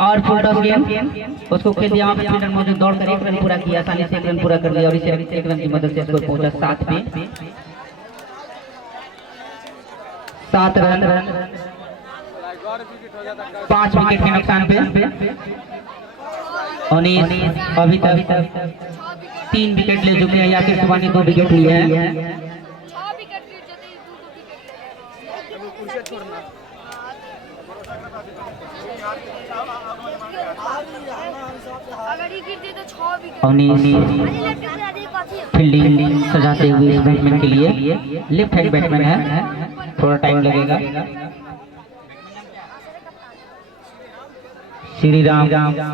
और फुल टॉस गेम उसको खेल दिया। फील्डर मौजूद दौड़कर 1 रन पूरा किया, आसानी से 1 रन पूरा कर लिया, और इसे 1 रन की मदद से स्कोर पहुंचा 7 पे। 7 रन 5 विकेट के नुकसान पे। 19 अभी तक 3 विकेट ले चुके हैं यासिर सुभानी, 2 विकेट लिए हैं। फील्डिंग सजाते हुए इस बैट्समैन के लिए, लेफ्ट हैंड बैट्समैन है, थोड़ा टाइम लगेगा। श्री राम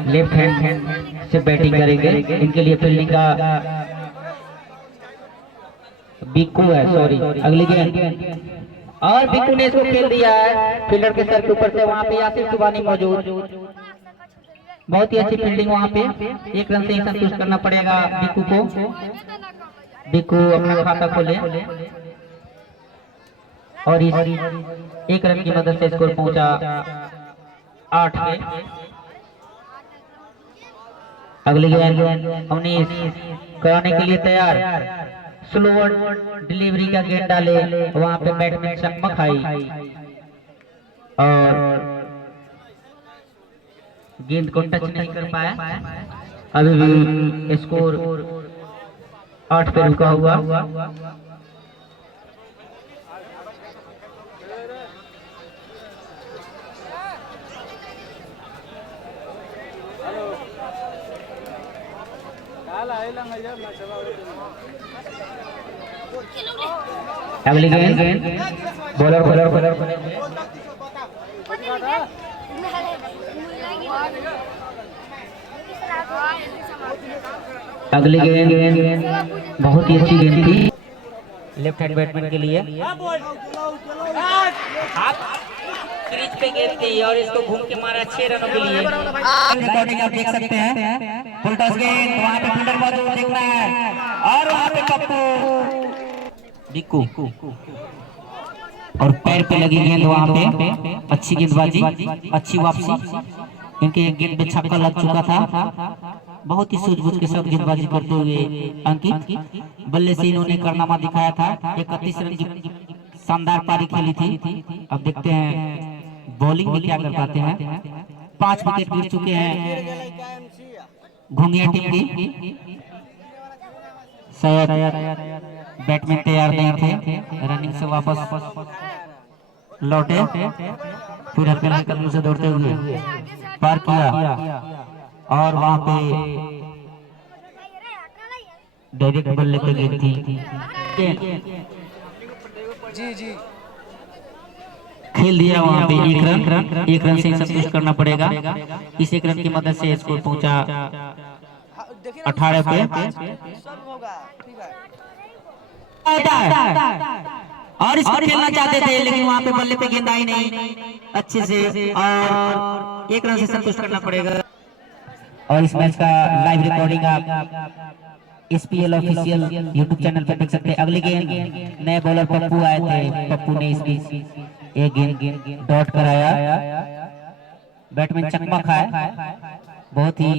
लेफ्ट हैंड से बैटिंग करेंगे। इनके लिए फील्डिंग का बिक्कू है, सॉरी, अगली गेंद, और बिक्कू ने इसको खेल दिया है फील्डर के सर के ऊपर से। वहां पे यासिर सुभानी मौजूद, बहुत ही अच्छी फील्डिंग वहां पे। 1 रन से ही संतुष्ट करना पड़ेगा बिक्कू को। बिक्कू अपना खाता खोले, और इस 1 रन की मदद से स्कोर पहुंचा 8 पे। अगली गेंद 19 कराने के लिए तैयार, स्लो डिलीवरी का गेंद डाले, वहां पे बैट्समैन चकमक आई, और गेंद को टच नहीं कर पाया। अभी भी स्कोर 8 पे रुका हुआ। अगली गेंद बॉलर बॉलर बॉलर अगली गेंद बहुत ही अच्छी गेंद थी लेफ्ट हैंड बैट्समैन के लिए। क्रीज पे गेंद थी और इसको घूम के मारा 6 रनों के लिए। रिकॉर्डिंग आप देख सकते हैं। फुल टॉस गेंद, वहां पे फील्डर मौजूद दिख रहा है और वहां पे पप्पू बिक्कू और पैर पे लगी गेंद, वहां पे अच्छी गेंदबाजी, अच्छी वापसी। इनके एक गेंद पे छक्का लग चुका था। बहुत ही सूझबूझ के साथ गेंदबाजी करते हुए अंकित बल्ले से इन्होंने कारनामा दिखाया था। 31 रन की शानदार पारी खेली थी। अब देखते हैं बॉलिंग में क्या कर पाते हैं। 5 विकेट गिर चुके हैं घोंघिया टीम की। शायद बैट्समैन तैयार नहीं थे, रनिंग से वापस लौटे, फिर हल्के हल्के कदमों से दौड़ते हुए पार किया और वहां पे डायरेक्ट बल्ले पे गेंद थी। जी जी खेल दिया वहां पे एक रन से संतुष्ट करना पड़ेगा। इस एक रन की मदद से स्कोर पहुंचा 18 पे। और इसको खेलना चाहते थे लेकिन वहां पे बल्ले पे गेंद आई नहीं अच्छे से और 1 रन से संतुष्ट करना पड़ेगा। और इस मैच का लाइव रिकॉर्डिंग आप SPL ऑफिशियल YouTube चैनल पर देख सकते हैं। अगली गेंद नए बॉलर पप्पू आए थे। पप्पू ने इसकी एक गेंद डॉट कराया, बैट्समैन चकमा खाए। बहुत ही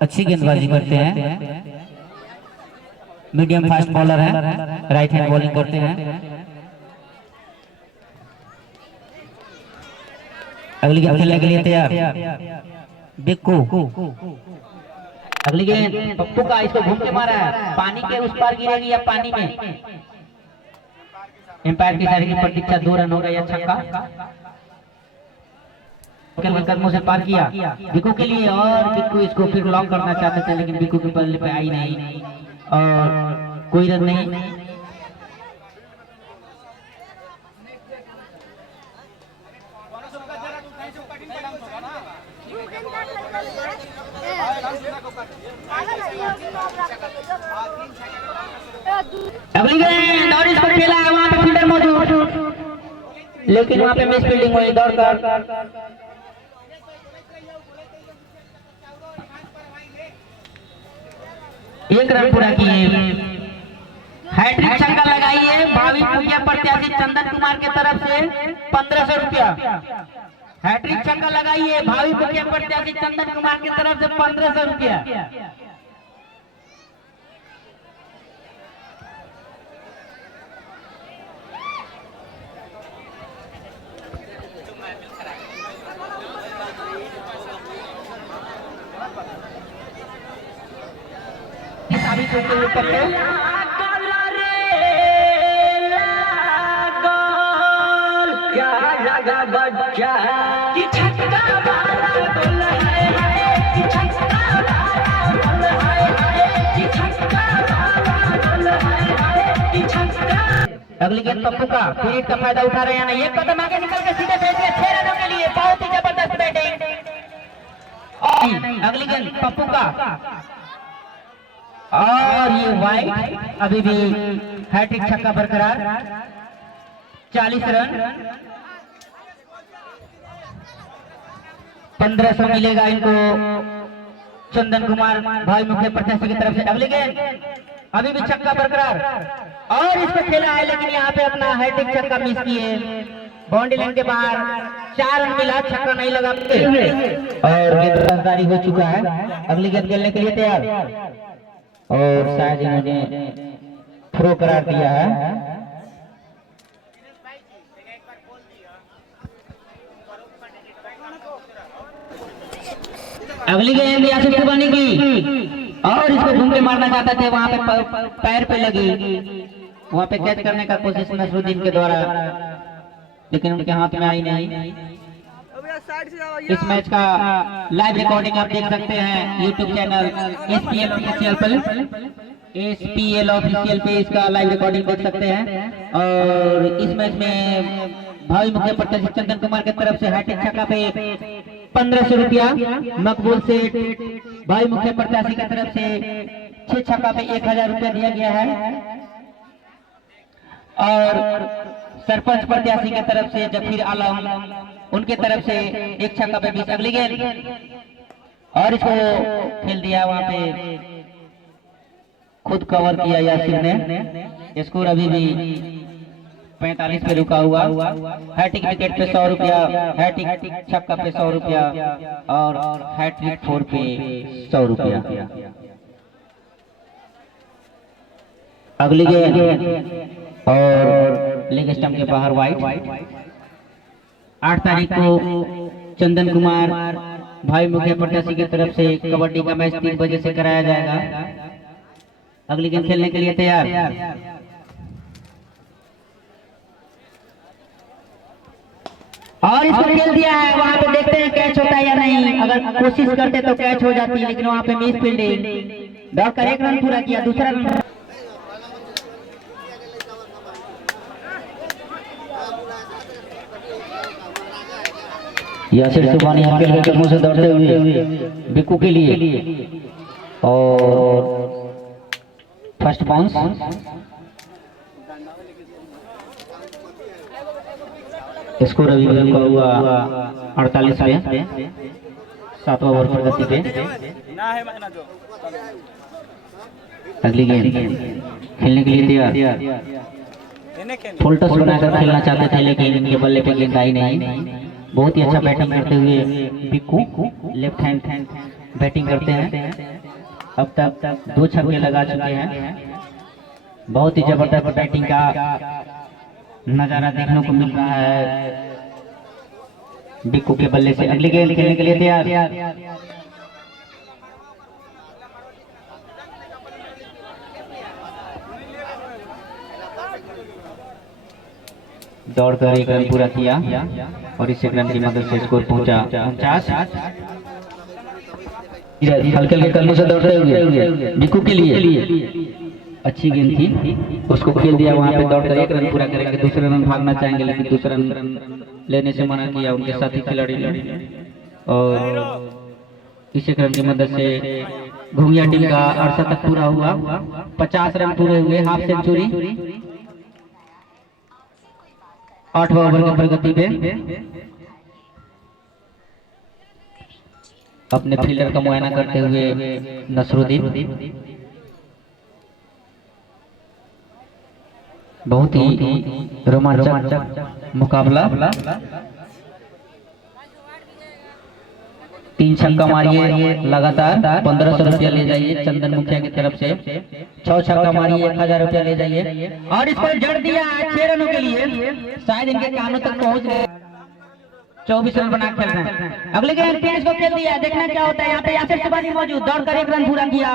अच्छी गेंदबाजी करते हैं। मीडियम फास्ट बॉलर हैं, राइट हैंड बॉलिंग करते हैं। अगली गेंद खेलने के लिए तैयार बिक्कू। अगली गेंद पप्पू का, इसको घूम के मारा है। पानी के उस पार गिरेगी या पानी में? एम्पायर की इशारे की प्रतीक्षा। 2 रन हो गए या छक्का। कदमों से पार किया बिक्कू के लिए और बिक्कू इसको फिर लॉक करना चाहते थे लेकिन बिक्कू के बल्ले पे आई नहीं और कोई रन नहीं। अगली गेंद और इसको खेला है, वहां पे फील्डर मौजूद लेकिन वहां पे मिस फील्डिंग हुई दौड़कर। एक रन पूरा किए। हैट्रिक छक्का लगाई है भावी पुलिया प्रत्याशी चंदन कुमार के तरफ से 1500 रुपया। हैट्रिक छक्का लगाई है भावी पुलिया प्रत्याशी चंदन कुमार की तरफ से 1500 रुपया। अगली गेंद पप्पू का, पीरियड का फायदा उठा रहे हैं ना। ये कदम आगे निकल के सीधे भेज दिया 6 रनों के लिए। बहुत ही जबरदस्त बैटिंग। अगली गेंद पप्पू का और ये वाइड, अभी भी हैट्रिक छक्का बरकरार। 40 रन, 1500 मिलेगा इनको चंदन कुमार भाई मुख्य प्रत्याशी की तरफ से। अगली गेंद अभी भी छक्का बरकरार और इसको खेला है लेकिन यहाँ पे अपना हैट्रिक छक्का मिस किए। बाउंड्री लाइन के बाहर 4 रन मिला, छक्का नहीं लगा और गेंदबाजी हो चुका है। अगली गेंद खेलने के लिए तैयार और शायद इन्होंने थ्रो करार दिया है। अगली गेंद यासिर कुर्बानी की और इसको घूम के मारना चाहते थे, वहां पे पैर पे लगी। वहां पे कैच करने का कोशिश नसरुद्दीन के द्वारा लेकिन उनके हाथ में आई नहीं। साइड से जाओ इस मैच का लाइव रिकॉर्डिंग आप देख सकते हैं यूट्यूब चैनल SPL ऑफिशियल पर। SPL ऑफिशियल पे इसका लाइव रिकॉर्डिंग देख सकते हैं। और इस मैच में भावी मुख्य प्रत्याशी चंदन कुमार की तरफ से हैट्रिक छक्का पे 1500 रुपया, मकबूल से भाई मुख्य प्रत्याशी की तरफ से 6 छक्का पे 1000 रुपया दिया गया है। और सरपंच प्रत्याशी की तरफ से जफीर आलम, उनके तरफ से 1 छक्का पे 20। अगली गेंद और इसको खेल दिया, वहां पे खुद कवर किया यासिर ने। स्कोर अभी भी 45 पे रुका हुआ। हैट्रिक विकेट पे 100 रुपया, हैट्रिक छक्का पे 100 रुपया और हैट्रिक 4 पे 100 रुपया। अगली गेंद और लेग स्टंप के बाहर वाइड। 8 तारीख को चंदन कुमार भाई मुखिया प्रत्याशी की तरफ से कबड्डी का मैच 3 बजे से कराया जाएगा। अगली गेंद खेलने के लिए तैयार। और इसको खेल दिया है, वहां पे देखते हैं कैच होता है या नहीं। अगर कोशिश करते तो कैच हो जाती है, लेकिन वहां पे मिस फील्डिंग। डॉक्टर 1 रन पूरा किया, दूसरा रन यासिर सुबानी हल्के हल्के कदमों से दौड़ते हुए बिक्कू के लिए और फर्स्ट बाउंस। स्कोर अभी रुका हुआ 48 पे, 7वां ओवर पर गति पे। अगली गेंद खेलने के लिए तैयार। फुल टॉस बनाकर खेलना चाहते थे, लेकिन इनके बल्ले पे गेंद आई नहीं। बहुत ही अच्छा बैटिंग करते हुए बिक्कू लेफ्ट हैंड बैटिंग करते हैं। अब तक 2 छक्के लगा चुके हैं। बहुत ही जबरदस्त बैटिंग का नजारा देखने को मिल रहा है बिक्कू के बल्ले से। अगली गेंद खेलने के लिए तैयार। दौड़कर 1 रन पूरा किया और इस 1 रन की मदद से स्कोर पहुंचा 49। हल्के हल्के कदमों से दौड़ते हुए बिक्कू के लिए अच्छी गेंद थी, उसको खेल दिया। वहां पे दौड़कर 1 रन पूरा करेंगे, दूसरे रन भागना चाहेंगे, लेकिन दूसरा रन लेने से मना किया उनके साथी खिलाड़ी ने। और इस 1 रन की मदद से घुंगिया टीम का 68 तक पूरा हुआ। 50 रन पूरे हुए, हाफ सेंचुरी। 8वां ओवर की प्रगति पे अपने फील्डर का मुआयना करते हुए नसरुद्दीन। बहुत ही रोमांचक मुकाबला। 3 छक्का मारिए लगातार, 1500 रुपया ले जाइए चंदन मुखिया की तरफ से। 6 छक्का मारिए, 1000 रुपया ले जाइए। और इसको जड़ दिया 6 रनों के लिए, शायद इनके कानों तक पहुंच गए। 24 रन बना खेल रहे हैं। अगले गेंद फिर इसको खेल दिया, देखना क्या होता है। यहाँ पे यासिर सुबानी मौजूद, दौड़कर 1 रन पूरा किया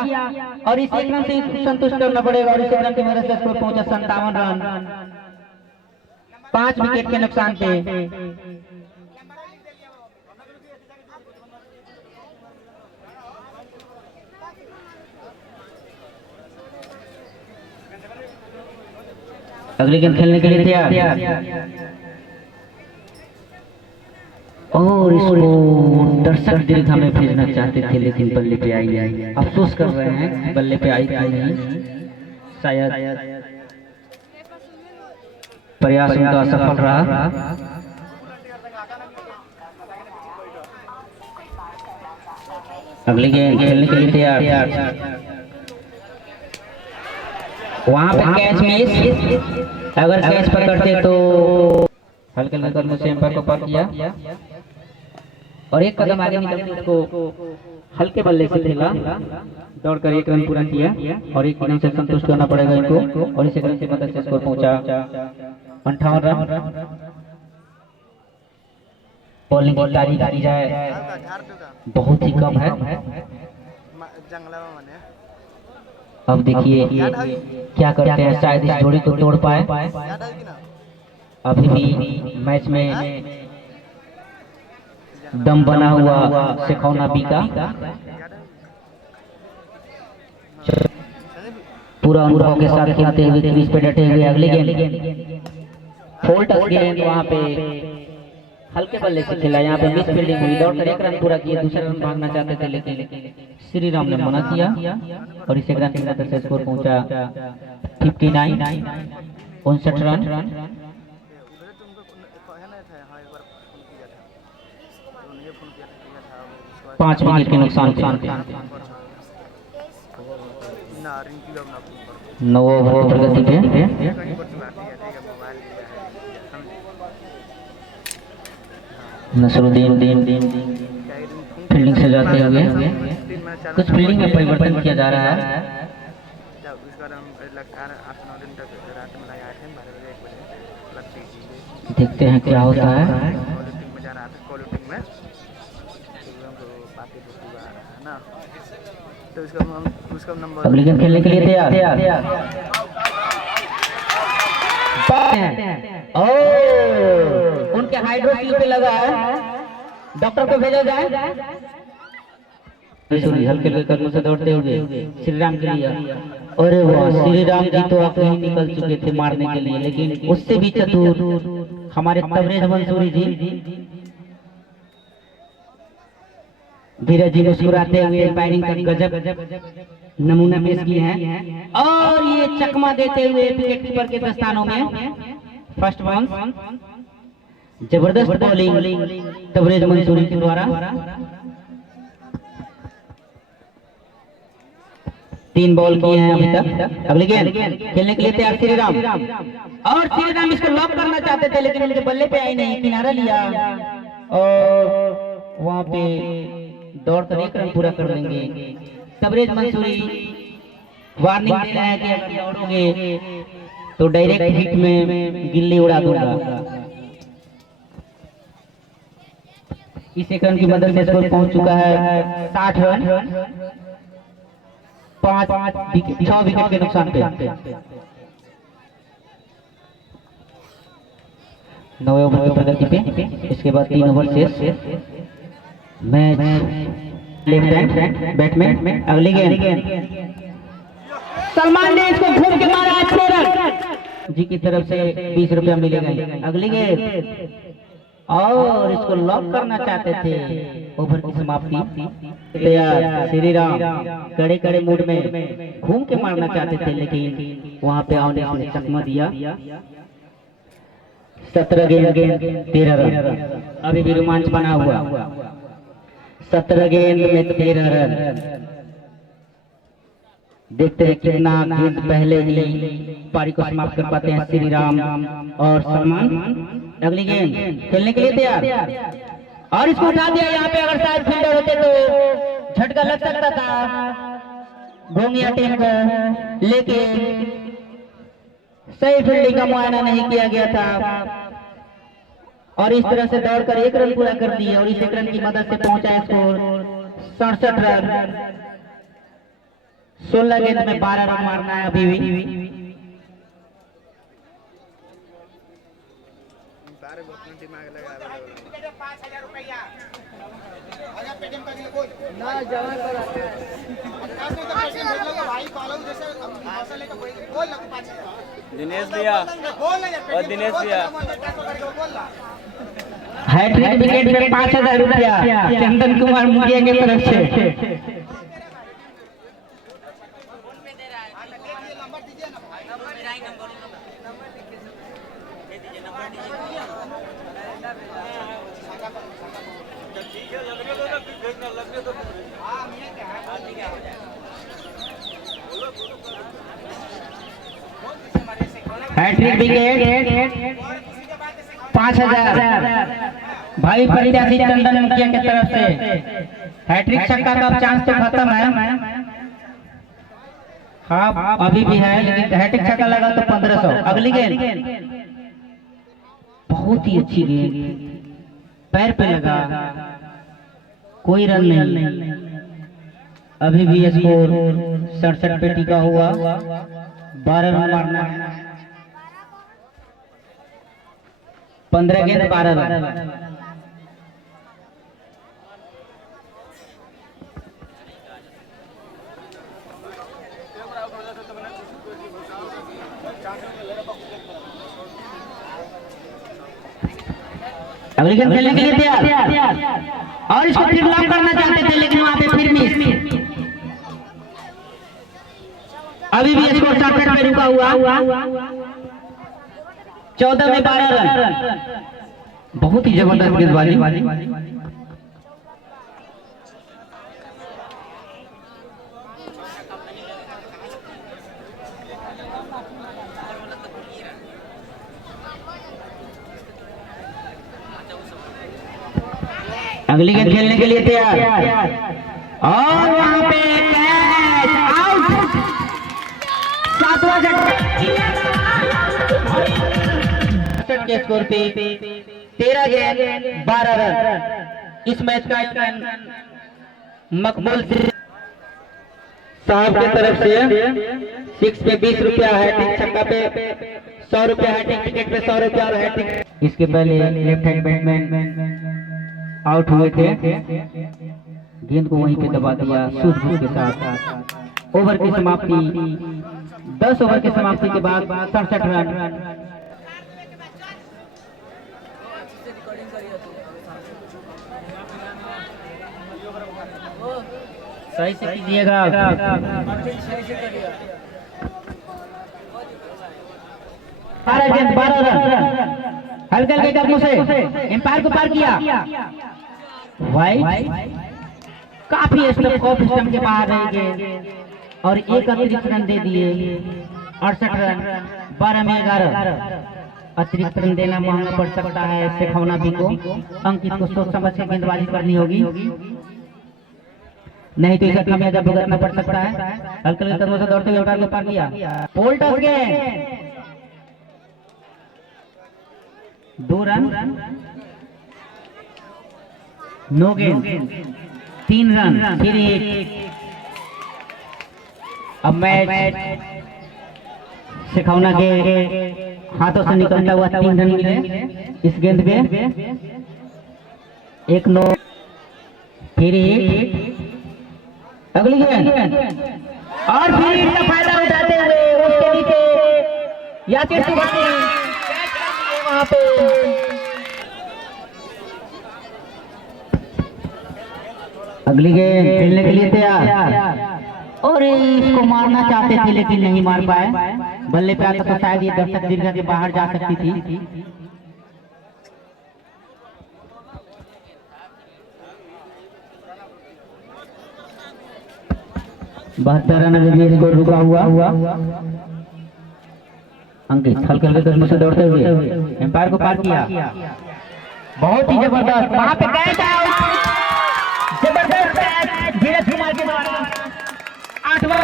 और इस 1 रन से संतुष्ट करना पड़ेगा। और इस 1 रन की मदद से स्कोर पहुंचा 57 रन, 5 विकेट के नुकसान पे। अगली गेंद खेलने के लिए तैयार। और इसको दर्शक दीर्घा में भेजना चाहते थे, लेकिन बल्ले पे आई नहीं। अफसोस कर रहे हैं बल्ले पे आई नहीं, शायद प्रयास उनका असफल रहा। अगली गेंद खेलने के लिए तैयार। वहां पे कैच मिस, अगर कैच पकड़ते तो हल्के हल्के कदमों से एम्पायर को पार किया और 1 कदम आगे निकलते उसको हल्के बल्ले से खेला। दौड़कर 1 रन पूरा किया और 1 रन से संतुष्ट करना पड़ेगा इनको। और इस 1 रन की मदद से स्कोर पहुंचा 58 रन। बॉलिंग की तारीफ की जाए बहुत ही कम है। अब देखिए क्या करते हैं, शायद इस जोड़ी को तोड़ पाए। अभी भी मैच में दम बना हुआ शेखौना बी का पूरा अनुभव के साथ खेलते हुए क्रीज पे डटे हुए। अगले गेंद फुल टच गेंद, वहां पे हल्के बल्ले से खेला, यहाँ पे मिस फील्डिंग हुई, दौड़कर एक रन पूरा किया, दूसरा रन भागना चाहते थे लेकिन श्री राम ने मना किया और इस एक रन की मदद से स्कोर पहुंचा 59 59 रन। 5 विकेट के नुकसान पे 9 ओवर प्रगति पे नसरुद्दीन फील्डिंग से जाते हुए कुछ फील्डिंग में परिवर्तन किया जा रहा है। देखते हैं क्या होता है। अगली गेंद खेलने के लिए तैयार। उनके हाइड्रोफिल पे लगा है, डॉक्टर को भेजा जाए। हल्के कदमों से दौड़ते हुए श्री राम के लिए, अरे वाह, श्री राम जी तो आप ही निकल चुके थे मारने के लिए, लेकिन उससे भी चतुर हमारे तबरेज मंसूरी जी। धीरज जी मुस्कुराते हुए बैटिंग का गजब नमूना पेश किए हैं और ये चकमा देते हुए विकेट कीपर के दस्तानों में फर्स्ट वन। जबरदस्त बॉलिंग तबरेज मंसूरी के द्वारा। 3 बॉल किए हैं अभी तक। अगली गेंद खेलने के लिए तैयार श्री राम, और श्री राम इसको लॉक करना चाहते थे लेकिन उनके बल्ले पे आई नहीं, किनारा लिया और वहां पे दौड़कर एक रन पूरा कर लेंगे। तबरेज मंसूरी वार्निंग दे रहा है कि अगर दौड़ोगे तो डायरेक्ट हिट में गिल्ली उड़ा दूंगा। इस एक रन की मदद से स्कोर पहुंच चुका है 60 रन, 6 विकेट के नुकसान पे। 9 ओवर की प्रगति पे इसके बाद 3 ओवर शेष। Match left hand batsman. अगली गेंद सलमान ने इसको घूम के मारा, 6 रन जी की तरफ से 20 रुपया मिलेगा। अगली गेंद और इसको लॉक करना चाहते थे। ओवर की समाप्ति तैयार श्री राम कड़े कड़े मूड में घूम के मारना चाहते थे लेकिन वहां पे आने ने चकमा दिया। 17 गेंद 13 रन, अभी भी रोमांच बना हुआ। 17 गेंद में 13 रन। देखते हैं कितना गेंद पहले ही पारी को समाप्त कर पाते हैं श्री राम और सलमान। अगली गेंद खेलने के लिए तैयार और इसको उठा दिया। यहाँ पे अगर शायद फील्डर होते तो झटका लग सकता था घोंगिया टीम को, लेकिन सही फील्डिंग का मुआयना नहीं किया गया था और इस तरह से दौड़कर 1 रन पूरा कर दिया और इस 1 रन की मदद से पहुंचा स्कोर 67 रन। 16 गेंद में 12 रन मारना है अभी भी। दिनेश भैया और दिनेश भैया हैट्रिक विकेट में 5000 रुपया चंदन कुमार मुखिया की तरफ से। हैट्रिक विकेट 5000 भाई प्रत्याशी चंदन मुखिया की तरफ से। हैट्रिक छक्का का चांस तो खत्म है, हाँ अभी भी है लेकिन हैट्रिक छक्का लगा तो 1500। अगली गेंद बहुत ही अच्छी गेंद, पैर पे लगा, कोई रन नहीं। अभी भी स्कोर 67 पे टिका हुआ। 12 रन मारना है। 15 गेंद 12 रन। अगली गेंद खेलने के लिए तैयार और इसको फिर लॉक करना चाहते थे लेकिन वहां पे फिर मिस। अभी भी स्कोर 67 पे रुका हुआ 14 में 12 रन। बहुत ही जबरदस्त गेंदबाजी। अगली गेंद खेलने के लिए तैयार और वहां पे कैच आउट। 7वां के स्कोर पे 13 गेंद 12 रन। इस मैच का मकबूल साहब की तरफ से 6 पे 20 रुपया है, छक्का पे 100 रुपया है, टिकट पे 100 रुपया है। इसके पहले लेफ्ट हैंड बैट्समैन आउट हुए थे, गेंद को वहीं पे दबा दिया सूझबूझ के साथ। ओवर की समाप्ति 10 ओवर की समाप्ति के बाद 67 रन। सही से कीजिएगा। 12 गेंद 12 रन। हल्के हल्के कदमों से एम्पायर को पार किया। वाइड काफी स्टंप के बाहर रही गेंद और एक अतिरिक्त रन दे दिए। 68 रन 12 में 11। अतिरिक्त रन देना महंगा पड़ सकता है शेखौना भी को। अंकित को सोच समझ के गेंदबाजी करनी होगी, नहीं तो इसे खामियाजा भुगतना पड़ सकता है। हल्के हल्के कदमों से दौड़ते हुए एम्पायर को पार किया। पोल टॉस गेंद 2 रन, नो गेंद 3 रन, फिर एक। अब मैच शेखौना के हाथों से निकलता हुआ 3 रन मिले इस गेंद पे। 1 नो, फिर एक। अगली गेंद और फिर इसका फायदा उठाते हुए उसके नीचे यासिर सुभानी वहां पे। अगली गेंद खेलने के लिए तैयार और इसको मारना चाहते थे लेकिन नहीं मार पाए। बल्ले पे आता तो शायद ये दर्शक दीर्घा के बाहर जा सकती थी। बहत्तर रन में स्कोर रुका हुआ। अंकित हल्के हल्के कदमों से दौड़ते हुए एम्पायर को पार किया। बहुत ही जबरदस्त वहां पे कैच आउट। जबरदस्त कैच धीरज कुमार के द्वारा। 8वां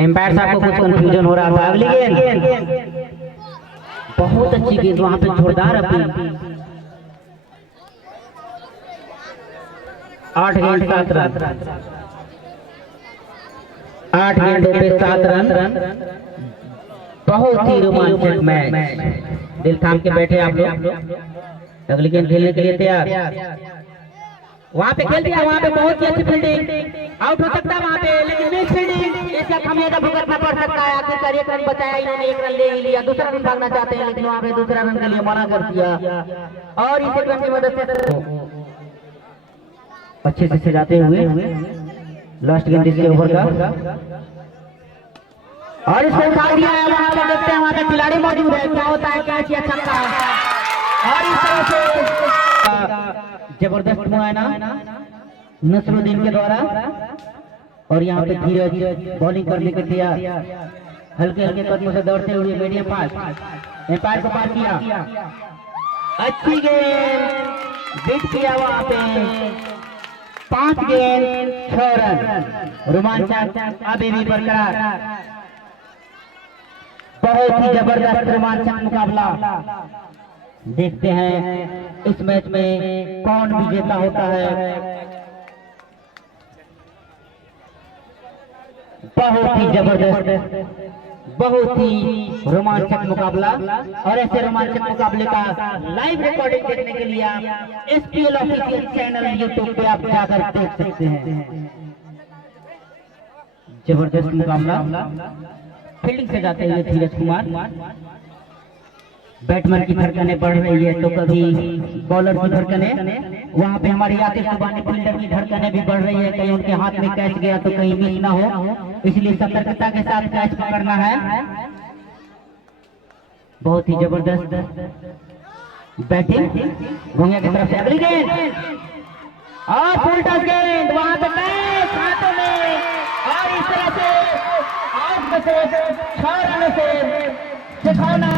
एम्पायर साहब को कुछ कंफ्यूजन हो रहा था। अगली गेंद बहुत अच्छी गेंद वहां पे जोरदार अपील। 8 गेंद 7 रन। 8 गेंदों पे 7 रन। बहुत ही रोमांचक मैच। दिल थाम के बैठे आप लोग। अगली गेंद खेलने के लिए तैयार। वहां पे खेल दिया, वहां पे बहुत ही अच्छी फील्डिंग। आउट हो सकता है वहां पे लेकिन मिस फील्डिंग, इसका खामियाजा भुगतना पड़ सकता है। आखिरकार 1 रन बचाया, इन्होंने 1 रन ले ही लिया। दूसरा रन भागना चाहते हैं लेकिन वहां पे दूसरा रन के लिए मना कर दिया और इसे रन की मदद से अच्छे से सजाते हुए लास्ट गेंद इसके ओवर का और इसको उठा दिया है। वहां पर देखते हैं वहां पे खिलाड़ी मौजूद है, क्या होता है कैच या छक्का। और इस तरह से जबरदस्त मुआयना नसरुद्दीन के द्वारा और यहाँ पे धीरज बॉलिंग करने के तैयार। हल्के हल्के कदमों से दौड़ते हुए मीडियम पास एम्पायर को पार किया। अच्छी गेंद बीट किया वहां पे। 5 गेंद 6 रन। रोमांचक अभी भी बरकरार। बहुत ही जबरदस्त रोमांचक मुकाबला। देखते हैं इस मैच में कौन विजेता होता है। बहुत ही जबरदस्त, बहुत ही रोमांचक मुकाबला और ऐसे रोमांचक मुकाबले का लाइव रिकॉर्डिंग देखने के लिए आप एसपीएल ऑफिशियल चैनल यूट्यूब पे आप जाकर देख सकते हैं। जबरदस्त मुकाबला। फील्डिंग से जाते हुए धीरज कुमार, बैट्समैन की धड़कनें बढ़ रही है तो कभी बॉलर की धड़कनें, वहाँ पे हमारी आतिश सुबानी फील्डर की धड़कनें भी बढ़ रही है, कहीं उनके हाथ में कैच गया तो कहीं मिस ना हो, इसलिए सतर्कता के साथ कैच पकड़ना है। बहुत ही जबरदस्त बैटिंग भूंगे की तरफ से, अगली गेंद और फुल टच गेंद, वहां पे कैच हाथों में, और इस तरह से आउट में से 6 रनों से सिखाना